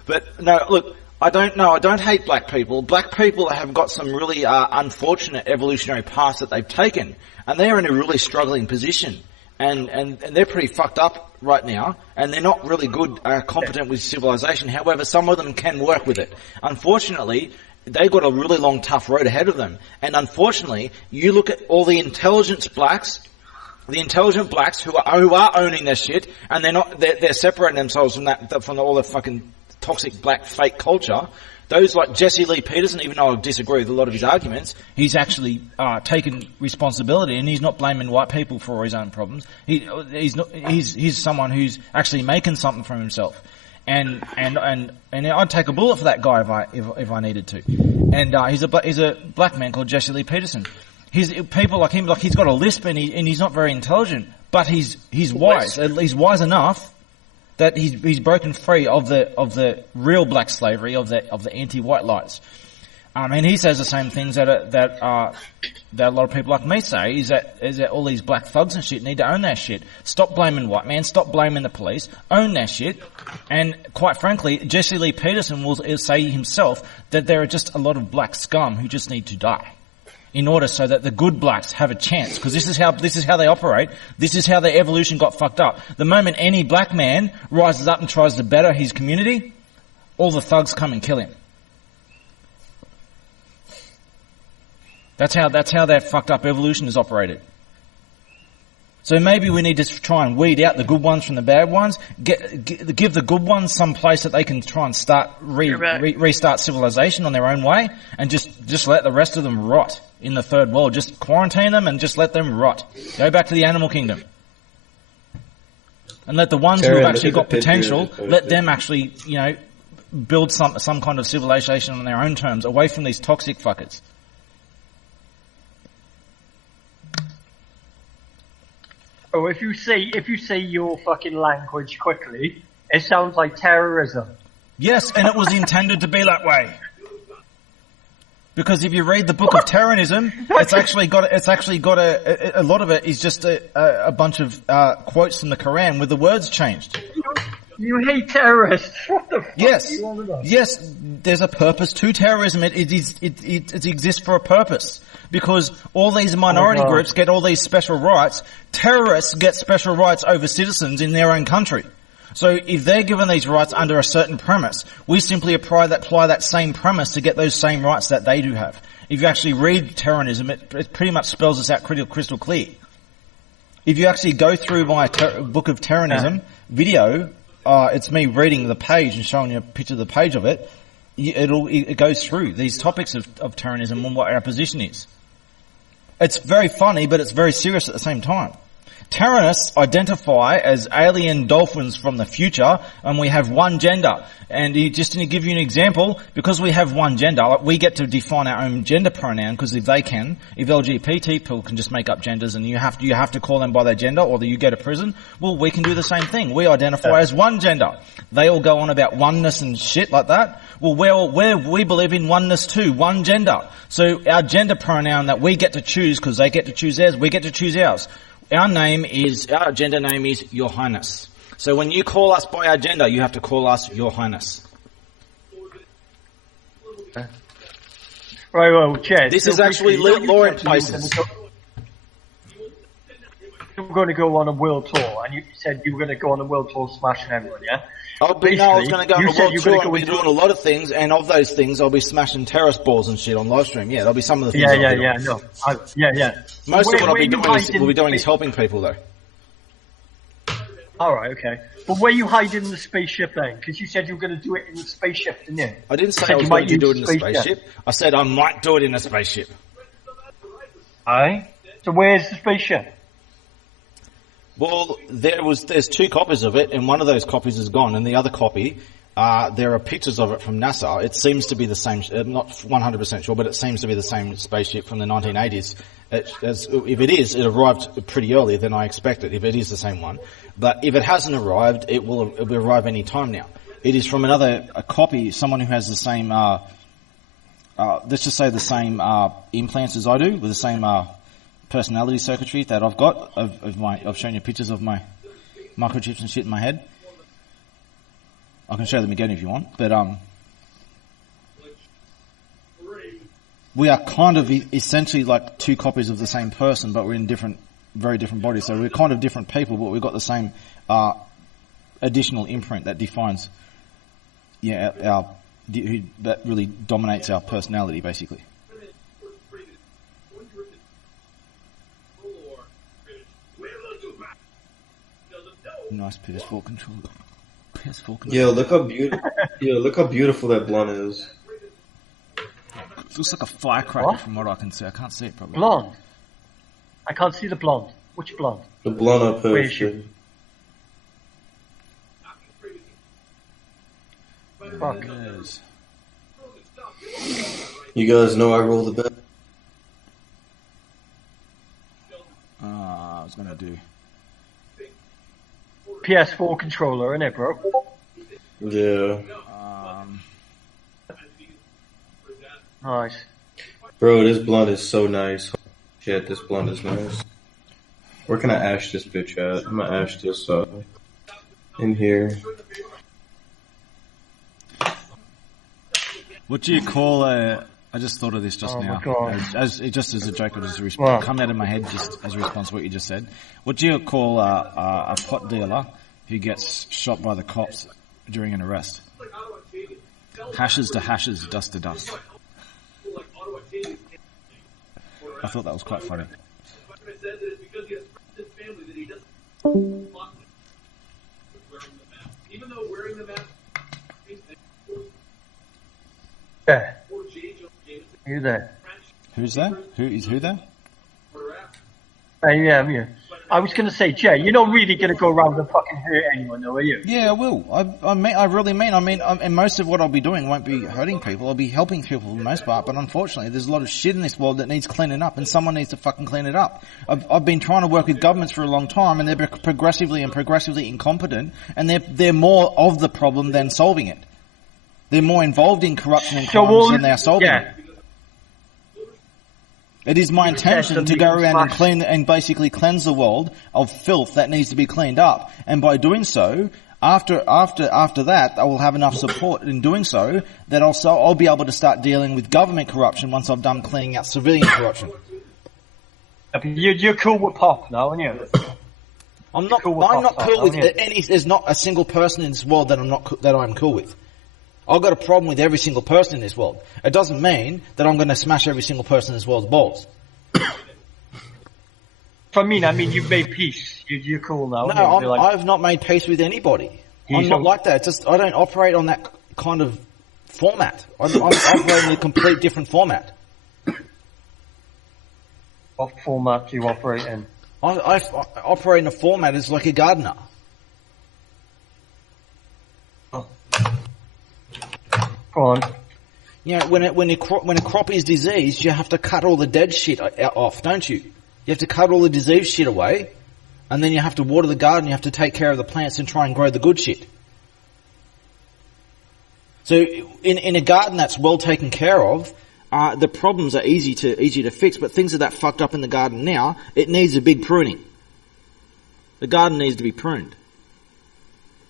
But no, look, I don't hate black people. Black people have got some really unfortunate evolutionary paths that they've taken. And they're in a really struggling position. And they're pretty fucked up right now. And they're not really good, competent with civilization. However, some of them can work with it. Unfortunately, they've got a really long, tough road ahead of them. And unfortunately, you look at all the intelligent blacks who are owning their shit, and they're separating themselves from all the fucking toxic black fake culture. Those like Jesse Lee Peterson, even though I disagree with a lot of his arguments, he's actually taken responsibility, and he's not blaming white people for his own problems. He's someone who's actually making something for himself. And I'd take a bullet for that guy if I needed to. And he's a black man called Jesse Lee Peterson. People like him, like he's got a lisp and he's not very intelligent, but he's wise. He's wise enough that he's broken free of the real black slavery of the anti-white lights. And he says the same things that a lot of people like me say is that all these black thugs and shit need to own their shit. Stop blaming white men. Stop blaming the police. Own their shit. And quite frankly, Jesse Lee Peterson will say himself that there are just a lot of black scum who just need to die in order so that the good blacks have a chance. Because this is how they operate. This is how their evolution got fucked up. The moment any black man rises up and tries to better his community, all the thugs come and kill him. That's how their fucked up evolution is operated. So maybe we need to try and weed out the good ones from the bad ones. Give the good ones some place that they can try and start restart civilization on their own way, and just let the rest of them rot in the third world. Just quarantine them and just let them rot. Go back to the animal kingdom, and let the ones who have actually got potential, let them actually build some kind of civilization on their own terms, away from these toxic fuckers. Oh, if you say your fucking language quickly, it sounds like terrorism. Yes, and it was intended to be that way. Because if you read the Book of Terrorism, it's actually got a lot of it is just a bunch of quotes from the Quran with the words changed. You hate terrorists. What the fuck? Yes. There's a purpose to terrorism. It exists for a purpose. Because all these minority groups get all these special rights. Terrorists get special rights over citizens in their own country. So if they're given these rights under a certain premise, we simply apply that same premise to get those same rights that they do have. If you actually read terrorism, it pretty much spells this out crystal clear. If you actually go through my Book of Terrorism video, it's me reading the page and showing you a picture of the page of it. It goes through these topics of terrorism and what our position is. It's very funny, but it's very serious at the same time. Terrorists identify as alien dolphins from the future, and we have one gender. And just to give you an example, because we have one gender, like we get to define our own gender pronoun, because if LGBT people can just make up genders and you have to call them by their gender, or you go to prison, well, we can do the same thing. We identify as one gender. They all go on about oneness and shit like that. Well, we believe in oneness too, one gender. So our gender pronoun that we get to choose, because they get to choose theirs, we get to choose ours. Our gender name is Your Highness. So when you call us by our gender, you have to call us Your Highness. Right, well, Chad. This is actually law in places. You were going to go on a world tour, and you said you were going to go on a world tour smashing everyone, yeah? I was going to go on a world tour, I'll be doing a lot of things, and of those things, I'll be smashing terrorist balls and shit on live stream. Yeah, that'll be some of the things I'll be doing. Most of what I'll be doing is helping people, though. Alright, okay. But where are you hiding in the spaceship then? Because you said you were going to do it in the spaceship, didn't you? I didn't say I was going to do it in the spaceship. I said I might do it in a spaceship. Aye? So where's the spaceship? Well, there's 2 copies of it, and one of those copies is gone, and the other copy, there are pictures of it from NASA. It seems to be the same, not 100% sure, but it seems to be the same spaceship from the 1980s. If it is, it arrived pretty early than I expected, if it is the same one. But if it hasn't arrived, it will arrive any time now. It is from a copy, someone who has the same, let's just say the same implants as I do, with the same personality circuitry that I've got. I've shown you pictures of my microchips and shit in my head. I can show them again if you want, but we are kind of essentially like 2 copies of the same person, but we're in very different bodies. So we're kind of different people, but we've got the same additional imprint that defines, that really dominates our personality, basically. Nice PS4 controller. Yo, look how beautiful that blunt is. It looks like a firecracker from what I can see. I can't see it probably. Blonde? I can't see the blonde. Which blonde? The blonde up here. Where is she? Fuck. You guys know I roll the bet. I was gonna do PS4 controller, innit, bro? Yeah. Nice. Bro, this blunt is so nice. Shit, this blunt is nice. Where can I ash this bitch at? I'm gonna ash this in here. What do you call I just thought of this just now. Just as a joke, or just a response. Come out of my head just as a response to what you just said. What do you call a pot dealer who gets shot by the cops during an arrest? Hashes to hashes, dust to dust. I thought that was quite funny. Yeah. Who's there? Who's there? Who is who there? Yeah, I'm here. I was going to say, Jay, you're not really going to go around and fucking hurt anyone, though, are you? Yeah, I will. I really mean. And most of what I'll be doing won't be hurting people. I'll be helping people for the most part. But unfortunately, there's a lot of shit in this world that needs cleaning up, and someone needs to fucking clean it up. I've been trying to work with governments for a long time, and they're progressively incompetent, and they're more of the problem than solving it. They're more involved in corruption and crimes than they're solving it. It is my intention to go around and basically cleanse the world of filth that needs to be cleaned up. And by doing so, after that, I will have enough support in doing so that I'll be able to start dealing with government corruption once I've done cleaning out civilian corruption. You're cool with Pop now, aren't you? I'm not cool with any. There's not a single person in this world that I'm cool with. I've got a problem with every single person in this world. It doesn't mean that I'm going to smash every single person in this world's balls. I mean, you've made peace. You're cool now. No, I've not made peace with anybody. I'm not like that. It's just I don't operate on that kind of format. I'm operating in a complete different format. What format do you operate in? I operate in a format as like a gardener. Go on. You know, when a crop is diseased, you have to cut all the dead shit off, don't you? You have to cut all the diseased shit away, and then you have to water the garden. You have to take care of the plants and try and grow the good shit. So, in a garden that's well taken care of, the problems are easy to fix. But things are that fucked up in the garden now. It needs a big pruning. The garden needs to be pruned.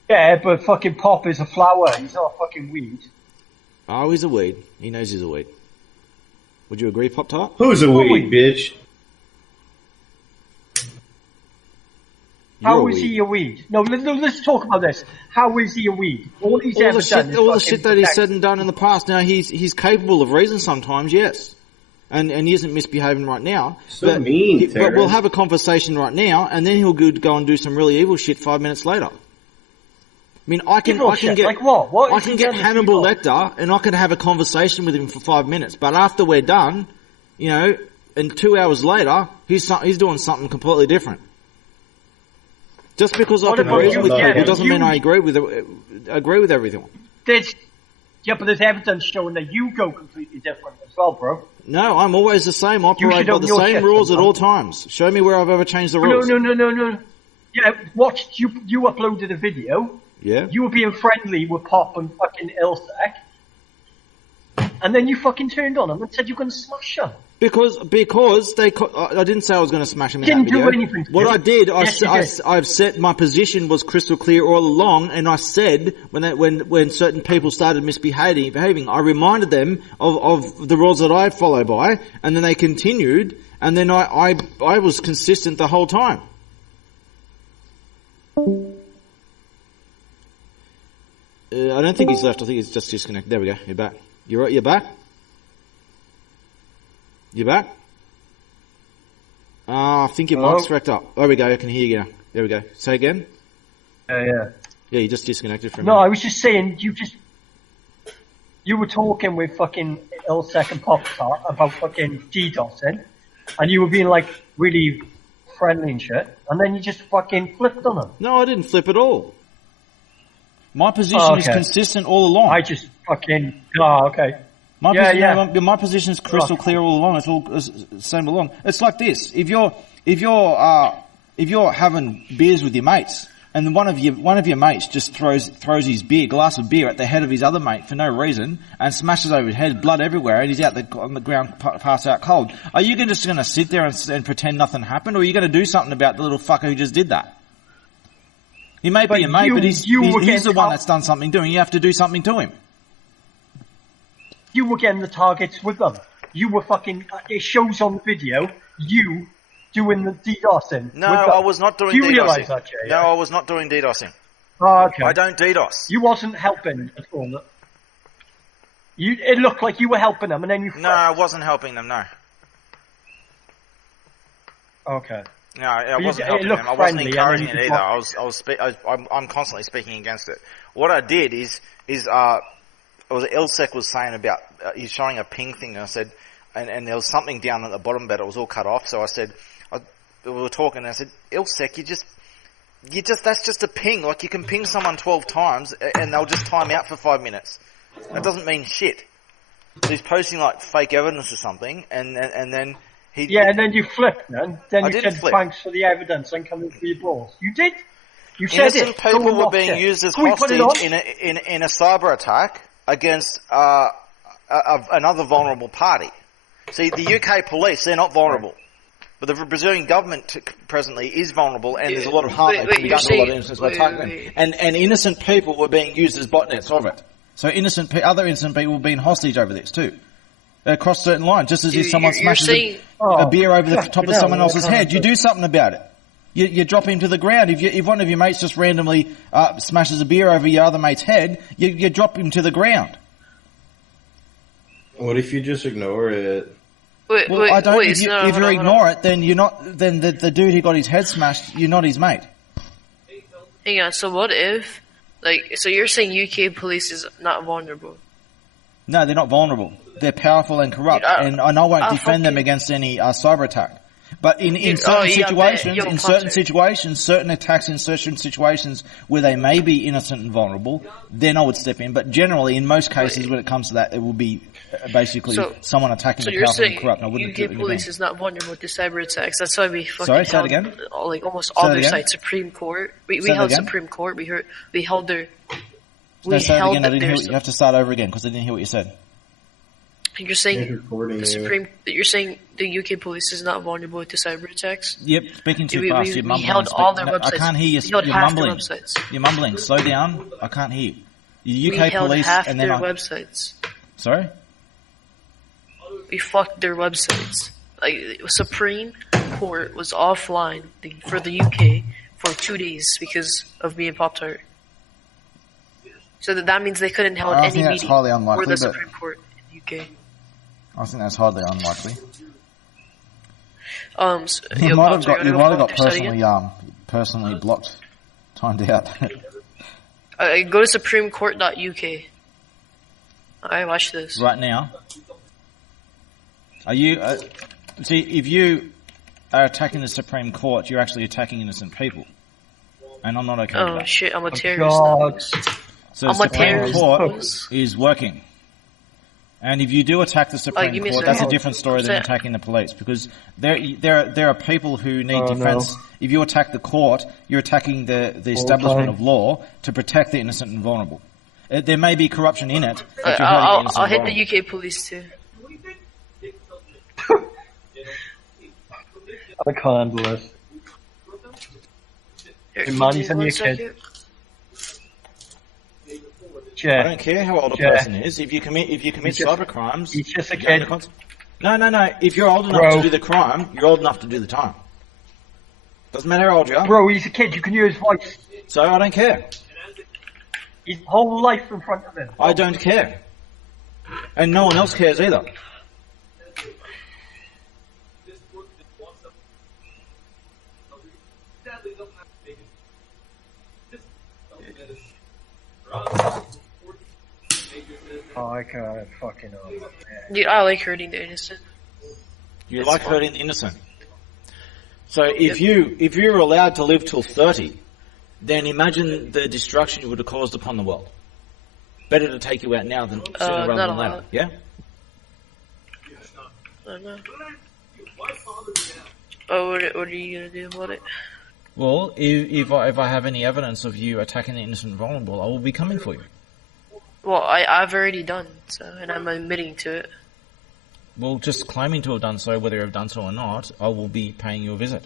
Yeah, but fucking Pop is a flower. He's not a fucking weed. Oh, he's a weed. He knows he's a weed. Would you agree, Pop-Tart? Who's a weed, bitch? How is he a weed? No, let's talk about this. How is he a weed? All the shit that he's said and done in the past. Now he's capable of reason sometimes, yes, and he isn't misbehaving right now. So mean, but we'll have a conversation right now, and then he'll go and do some really evil shit 5 minutes later. I mean, I can get like what? What I can get Hannibal Lecter, and I can have a conversation with him for 5 minutes. But after we're done, you know, and 2 hours later, he's doing something completely different. Just because I can reason with people doesn't mean I agree with everything. But there's evidence showing that you go completely different as well, bro. No, I'm always the same. I operate by the same rules at all times. Show me where I've ever changed the rules. No. Yeah, watched you uploaded a video. Yeah. You were being friendly with Pop and fucking Ilsec. And then you fucking turned on him and said you're going to smash him. Because I didn't say I was going to smash him in that video. Didn't do anything. What I did, I've set my position was crystal clear all along, and I said when certain people started misbehaving, I reminded them of the rules that I follow by, and then they continued, and then I was consistent the whole time. I don't think he's left. I think he's just disconnected. There we go. You're back. You're back. You back? I think your mic's wrecked up. There we go. I can hear you now. There we go. Say again. Yeah, you just disconnected from. No, I was just saying you were talking with fucking Ilsec and Pop-Tart about fucking DDoSing, and you were being like really friendly and shit, and then you just fucking flipped on them. No, I didn't flip at all. My position is consistent all along. I just fucking... Oh, okay. My position is crystal clear all along. It's all the same along. It's like this. If you're having beers with your mates, and one of your mates just throws his glass of beer at the head of his other mate for no reason, and smashes over his head, blood everywhere, and he's on the ground, passed out cold, are you just going to sit there and pretend nothing happened, or are you going to do something about the little fucker who just did that? He may be your mate, but he's the one that's done something to him. You have to do something to him. You were getting the targets with them. You were fucking... It shows on the video, you doing the DDoSing. No, I was not doing DDoSing. Do you realise that, Jay? No, I was not doing DDoSing. Oh, okay. I don't DDoS. You wasn't helping at all. It looked like you were helping them, and then you... No, I wasn't helping them, no. Okay. No, I wasn't helping them. I wasn't encouraging it either. I'm constantly speaking against it. What I did is Ilsec was saying about he's showing a ping thing, and I said, and there was something down at the bottom, but it was all cut off. So I said, we were talking, and I said, "Ilsec, that's just a ping. Like, you can ping someone 12 times, and they'll just time out for 5 minutes. That doesn't mean shit." So he's posting like fake evidence or something, and then he. Yeah, and then you flipped, man. Then I you didn't said flip. thanks for the evidence and coming for your balls. You did. You said Innocent it. people Go and were watch being it. used as Can we put it hostage on? in a cyber attack against another vulnerable party. See, the UK police, they're not vulnerable. But the Brazilian government presently is vulnerable, and there's a lot of harm that can be done to a lot of innocent people. And innocent people were being used as botnets of it. So other innocent people were being hostage over this too. Across certain lines, just as if someone smashes a beer over the top of someone else's head, you do something about it. You drop him to the ground. If one of your mates just randomly smashes a beer over your other mate's head, you drop him to the ground. What if you just ignore it? If you ignore it, then you're not. Then the dude who got his head smashed, you're not his mate. Hang on. So what if, so you're saying UK police is not vulnerable? No, they're not vulnerable. They're powerful and corrupt, and I won't defend them against any cyber attack. But in certain situations, certain attacks in certain situations where they may be innocent and vulnerable, then I would step in. But generally, in most cases, when it comes to that, it will be basically someone attacking the powerful and corrupt. I wouldn't do it UK police is not vulnerable to cyber attacks. That's why we fucking Sorry, say held, it again? like almost all their sites, Supreme Court. We held Supreme Court. We held their. No, say it again. I didn't hear. You have to start over again because I didn't hear what you said. You're saying You're saying the UK police is not vulnerable to cyber attacks? Yep, speaking too fast. You're mumbling. We held all their websites. I can't hear you. You're mumbling. You're mumbling. Slow down. I can't hear you. The UK police and then websites. Sorry? We fucked their websites. Like, Supreme Court was offline for the UK for 2 days because of me and Pop-Tart. So that means they couldn't hold any meeting for the Supreme Court in the UK. I think that's hardly unlikely. So, you might have got personally blocked, timed out. Go to supremecourt.uk. I watch this right now. Are you? See, if you are attacking the Supreme Court, you're actually attacking innocent people, and I'm not okay with that. Oh shit! I'm a terrorist. So the Supreme Court is working. And if you do attack the Supreme Court, that's a different story than attacking the police, because there are people who need defense. No. If you attack the court, you're attacking the establishment of law to protect the innocent and vulnerable. There may be corruption in it, but you're hurting the innocent I'll and hit vulnerable. the UK police too. I can't handle this. Your money's on your kid. I don't care how old a person is. If you commit cyber crimes, he's just a kid. No. If you're old enough to do the crime, you're old enough to do the time. Doesn't matter how old you are. Bro, he's a kid. You can use his voice. So I don't care. His whole life in front of him. I don't care, and no one else cares either. Oh, I can't fucking know. Dude, I like hurting the innocent. You like hurting the innocent. So if you're allowed to live till 30, then imagine the destruction you would have caused upon the world. Better to take you out now than sooner rather than later. Yeah? I don't know. Oh, what are you gonna do about it? Well, if I have any evidence of you attacking the innocent and vulnerable, I will be coming for you. Well, I've already done so, and I'm admitting to it. Well, just claiming to have done so, whether I've done so or not, I will be paying you a visit.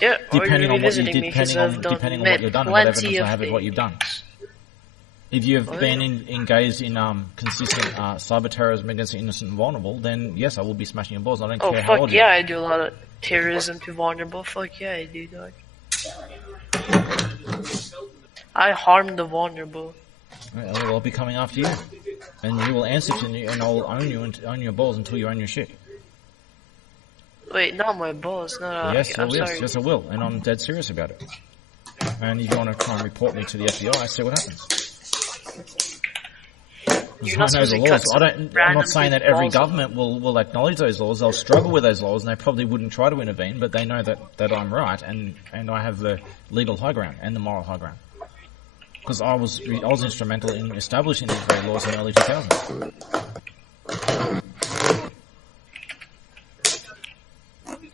Yeah, depending on what you did, depending on what you've done, and what evidence I have of what you've done. If you have been engaged in consistent cyber terrorism against the innocent and vulnerable, then yes, I will be smashing your balls. I don't care how old you are. I do a lot of terrorism to vulnerable. Fuck yeah, I do, dog. I harm the vulnerable. Well, I'll be coming after you, and you will answer to me, and I'll own your balls until you own your shit. Wait, not my balls. No, yes, I will, and I'm dead serious about it. And if you want to try and report me to the FBI, see what happens. You're not I know supposed the to laws. cut I'm random not saying that people's every balls. government will acknowledge those laws. They'll struggle with those laws, and they probably wouldn't try to intervene. But they know that I'm right, and I have the legal high ground and the moral high ground. Because I was instrumental in establishing these very laws in the early 2000s.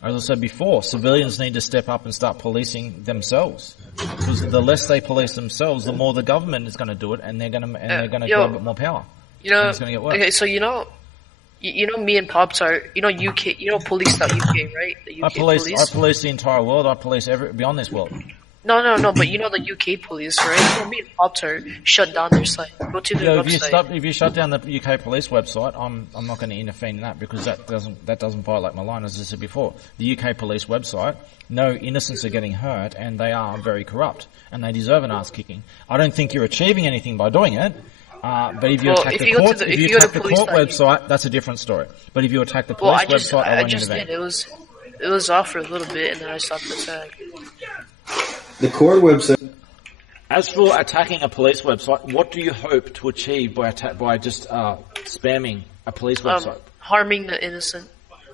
As I said before, civilians need to step up and start policing themselves. Because the less they police themselves, the more the government is going to do it, and they're going to grab a bit more power. You know, And it's going to get worse. okay, so you know me and Pops are, UK, police.uk, right? The I UK police the entire world. I police beyond this world. No, but you know the UK police, right? Me and Pops are shut down their site. Go to their website. If you shut down the UK police website, I'm not going to intervene in that because that doesn't violate my line, as I said before. The UK police website, no innocents are getting hurt, and they are very corrupt, and they deserve an ass kicking. I don't think you're achieving anything by doing it. But if you attack the court, website, that's a different story. But if you attack the police website, I won't intervene. It was off for a little bit, and then I stopped the tag. The court website. As for attacking a police website, what do you hope to achieve by just spamming a police website? Harming the innocent.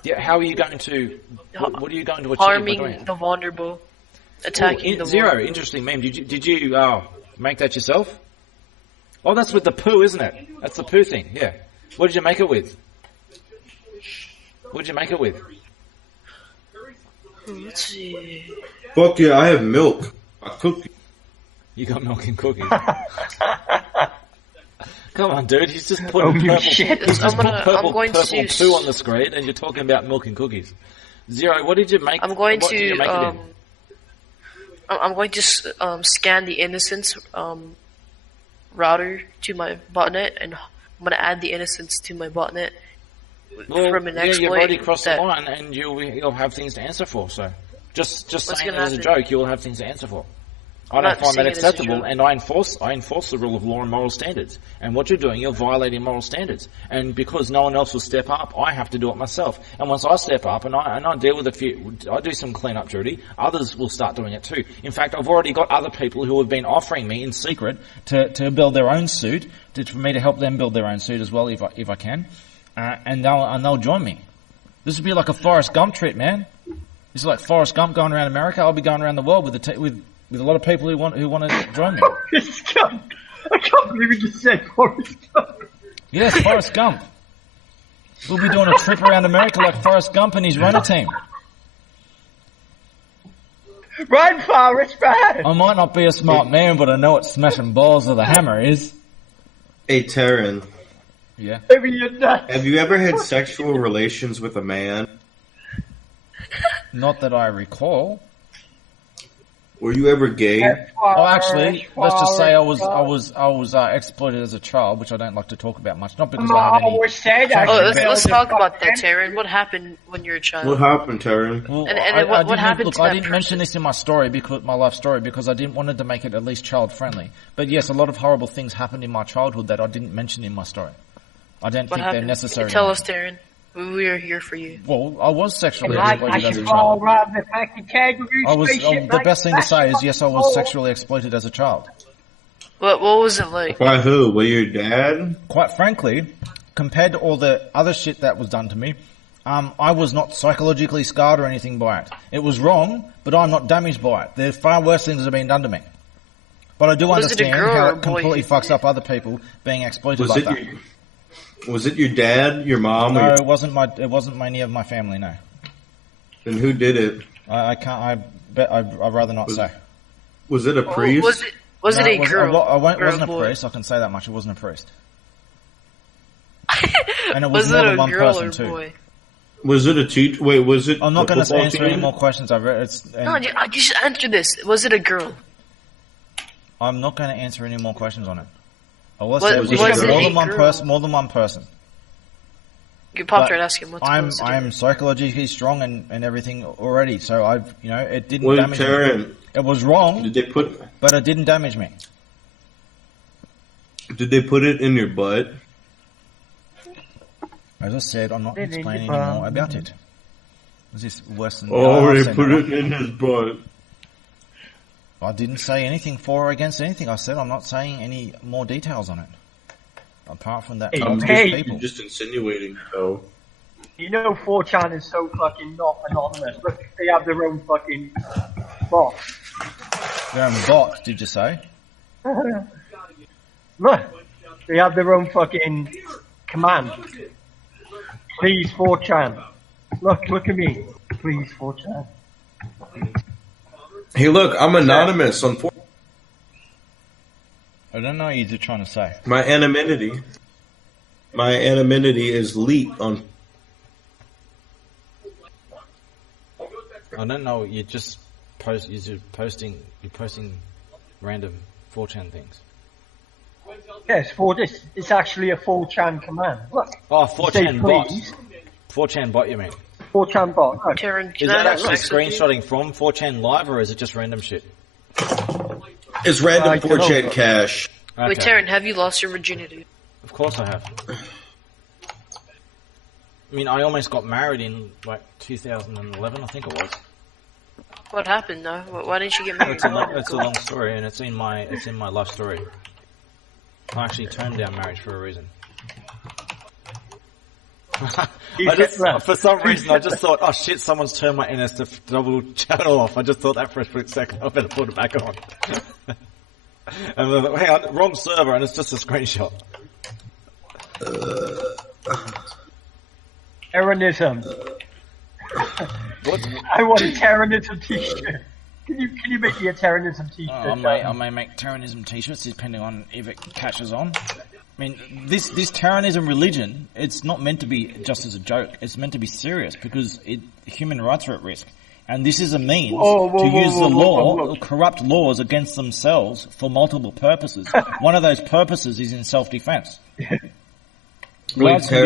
Yeah, how are you going to? What are you going to achieve? Harming the vulnerable. Attacking the Zero. vulnerable. Interesting meme. Did you make that yourself? Oh, that's with the poo, isn't it? That's the poo thing. Yeah. What did you make it with? What did you make it with? Let's see. Fuck yeah, I have milk. I cook. You got milk and cookies. Come on, dude. He's just putting purple poo on the screen, and you're talking about milk and cookies. Zero. What did you make? I'm going to scan the innocence router to my botnet, and I'm going to add the innocence to my botnet from an exploit. You've already crossed the line, and you'll have things to answer for. So, just saying it as a joke, you'll have things to answer for. I don't find that acceptable, and I enforce the rule of law and moral standards. And what you're doing, you're violating moral standards. And because no one else will step up, I have to do it myself. And once I step up and I deal with I do some clean-up duty, others will start doing it too. In fact, I've already got other people who have been offering me in secret to build their own suit, for me to help them build their own suit as well, if I can. And they'll join me. This would be like a Forrest Gump trip, man. This is like Forrest Gump going around America. I'll be going around the world with a lot of people who want to join me. Forrest Gump. I can't believe you just said Forrest Gump. Yes, Forrest Gump. We'll be doing a trip around America like Forrest Gump and his runner team. Run, Forrest, run! I might not be a smart man, but I know what smashing balls with a hammer is. Hey, Taryn. Yeah? Maybe you're nuts. Have you ever had sexual relations with a man? Not that I recall. Were you ever gay? Oh, actually, let's just say I was exploited as a child, which I don't like to talk about much. Not because I have any. Let's talk about that, Taryn. What happened when you were a child? What happened, Taryn? Well, what happened? Look, I didn't mention this in my story, my life story, because I didn't wanted to make it at least child friendly. But yes, a lot of horrible things happened in my childhood that I didn't mention in my story. I don't think they're necessary. Tell us, Taryn. We are here for you. Well, I was sexually exploited as a child. The best thing to say is yes, I was sexually exploited as a child. What was it like? By who? By your dad? Quite frankly, compared to all the other shit that was done to me, I was not psychologically scarred or anything by it. It was wrong, but I'm not damaged by it. There are far worse things that have been done to me. But I do understand how it completely fucks up other people being exploited like that. Was it your dad, your mom? No, it wasn't any of my family. No. Then who did it? I can't. I'd rather not say. Was it a priest? Was it a girl? It wasn't a priest. I can say that much. It wasn't a priest. And it was more than one person too. Was it a teacher? Wait, was it? I'm not going to answer any more questions. No, you should answer this. Was it a girl? I'm not going to answer any more questions on it. More than one person. You popped right asking what's I'm psychologically strong and everything already, so it didn't damage me. It was wrong, but it didn't damage me. Did they put it in your butt? As I said, I'm not explaining any more about it. Is this worse than? They put it in his butt. I didn't say anything for or against anything. I said I'm not saying any more details on it. Apart from that, Hey, just insinuating, though. You know 4chan is so fucking not anonymous. Look, they have their own fucking bot. Their own bot, did you say? Look, they have their own fucking command. Please 4chan. Look at me. Please 4chan. Hey, look, I'm anonymous on 4chan. I don't know what you're trying to say. My anonymity is leaked on. I don't know. You're posting random 4chan things. Yes, it's actually a 4chan command. Look. Oh, 4chan bot. 4chan bot, you mean? 4chan bot. Look. Is that actually screenshotting from 4chan Live, or is it just random shit? It's random 4chan cache. Okay. Wait, Taryn, have you lost your virginity? Of course I have. I mean, I almost got married in, 2011, I think it was. What happened, though? Why didn't you get married? It's a long story, and it's in my life story. I actually turned down marriage for a reason. For some reason, I just thought, oh shit, someone's turned my NS double channel off. I just thought that for a split second. I better put it back on. And then, hang on, wrong server, and it's just a screenshot. Terrorism. What? I want a terrorism t-shirt. Can you make me a terrorism t-shirt? I may make terrorism t-shirts depending on if it catches on. I mean, this terrorism religion, it's not meant to be just as a joke. It's meant to be serious because human rights are at risk. And this is a means to use the law, corrupt laws against themselves for multiple purposes. One of those purposes is in self-defense. Lives can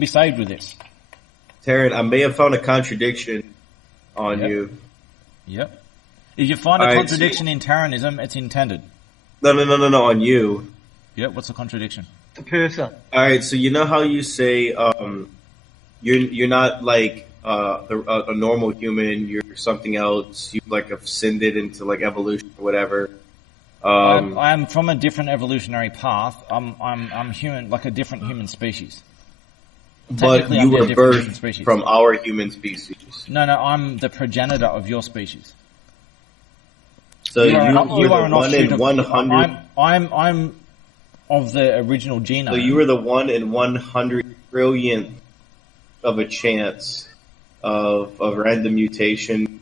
be saved with this. Taryn, I may have found a contradiction on you. Yep. If you find a contradiction in Terranism, it's intended. No, on you. Yep, what's the contradiction? The person. Alright, so you know how you say, you're not like, a normal human, you're something else, you have ascended into evolution or whatever. I am from a different evolutionary path. I'm human, like a different human species. But you were birthed from our human species. No, I'm the progenitor of your species. So you are the 1 in 100. I'm of the original genome. So you were the 1 in 100 trillionth of a chance of random mutation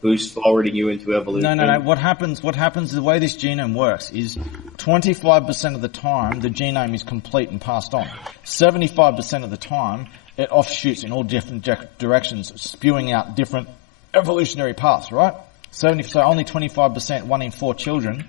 boost forwarding you into evolution. No. What happens, the way this genome works is 25% of the time the genome is complete and passed on. 75% of the time it offshoots in all different directions, spewing out different evolutionary paths, right? So only 25%, 1 in 4 children,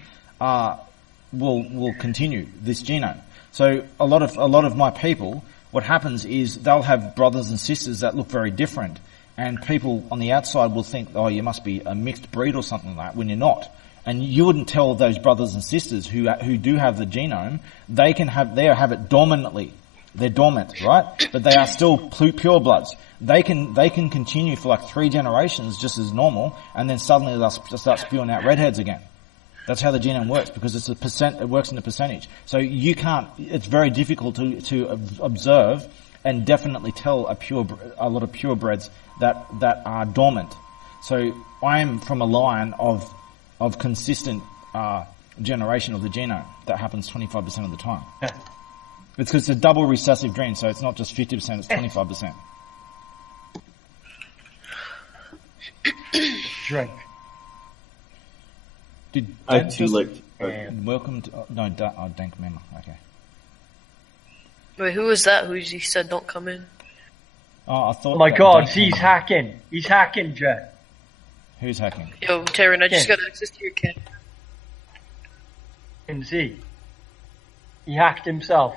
will continue this genome. So a lot of my people, what happens is they'll have brothers and sisters that look very different, and people on the outside will think, oh, you must be a mixed breed or something like that, when you're not. And you wouldn't tell those brothers and sisters who do have the genome, they have it dominantly. They're dormant, right? But they are still pure bloods. They can continue for 3 generations just as normal, and then suddenly they'll start spewing out redheads again. That's how the genome works, because it works in a percentage. So it's very difficult to observe and definitely tell a lot of purebreds that are dormant. So I am from a line of consistent generation of the genome that happens 25% of the time. It's because it's a double recessive gene, so it's not just 50%, it's 25%. Drink. I too like. Welcome to Dank Mema. Okay. Wait, who was that? Who he said don't come in? Oh, I thought. Oh my God, he's hacking. He's hacking, Jet. Who's hacking? Yo, Taryn, I just got access to your cat. Can see. He hacked himself.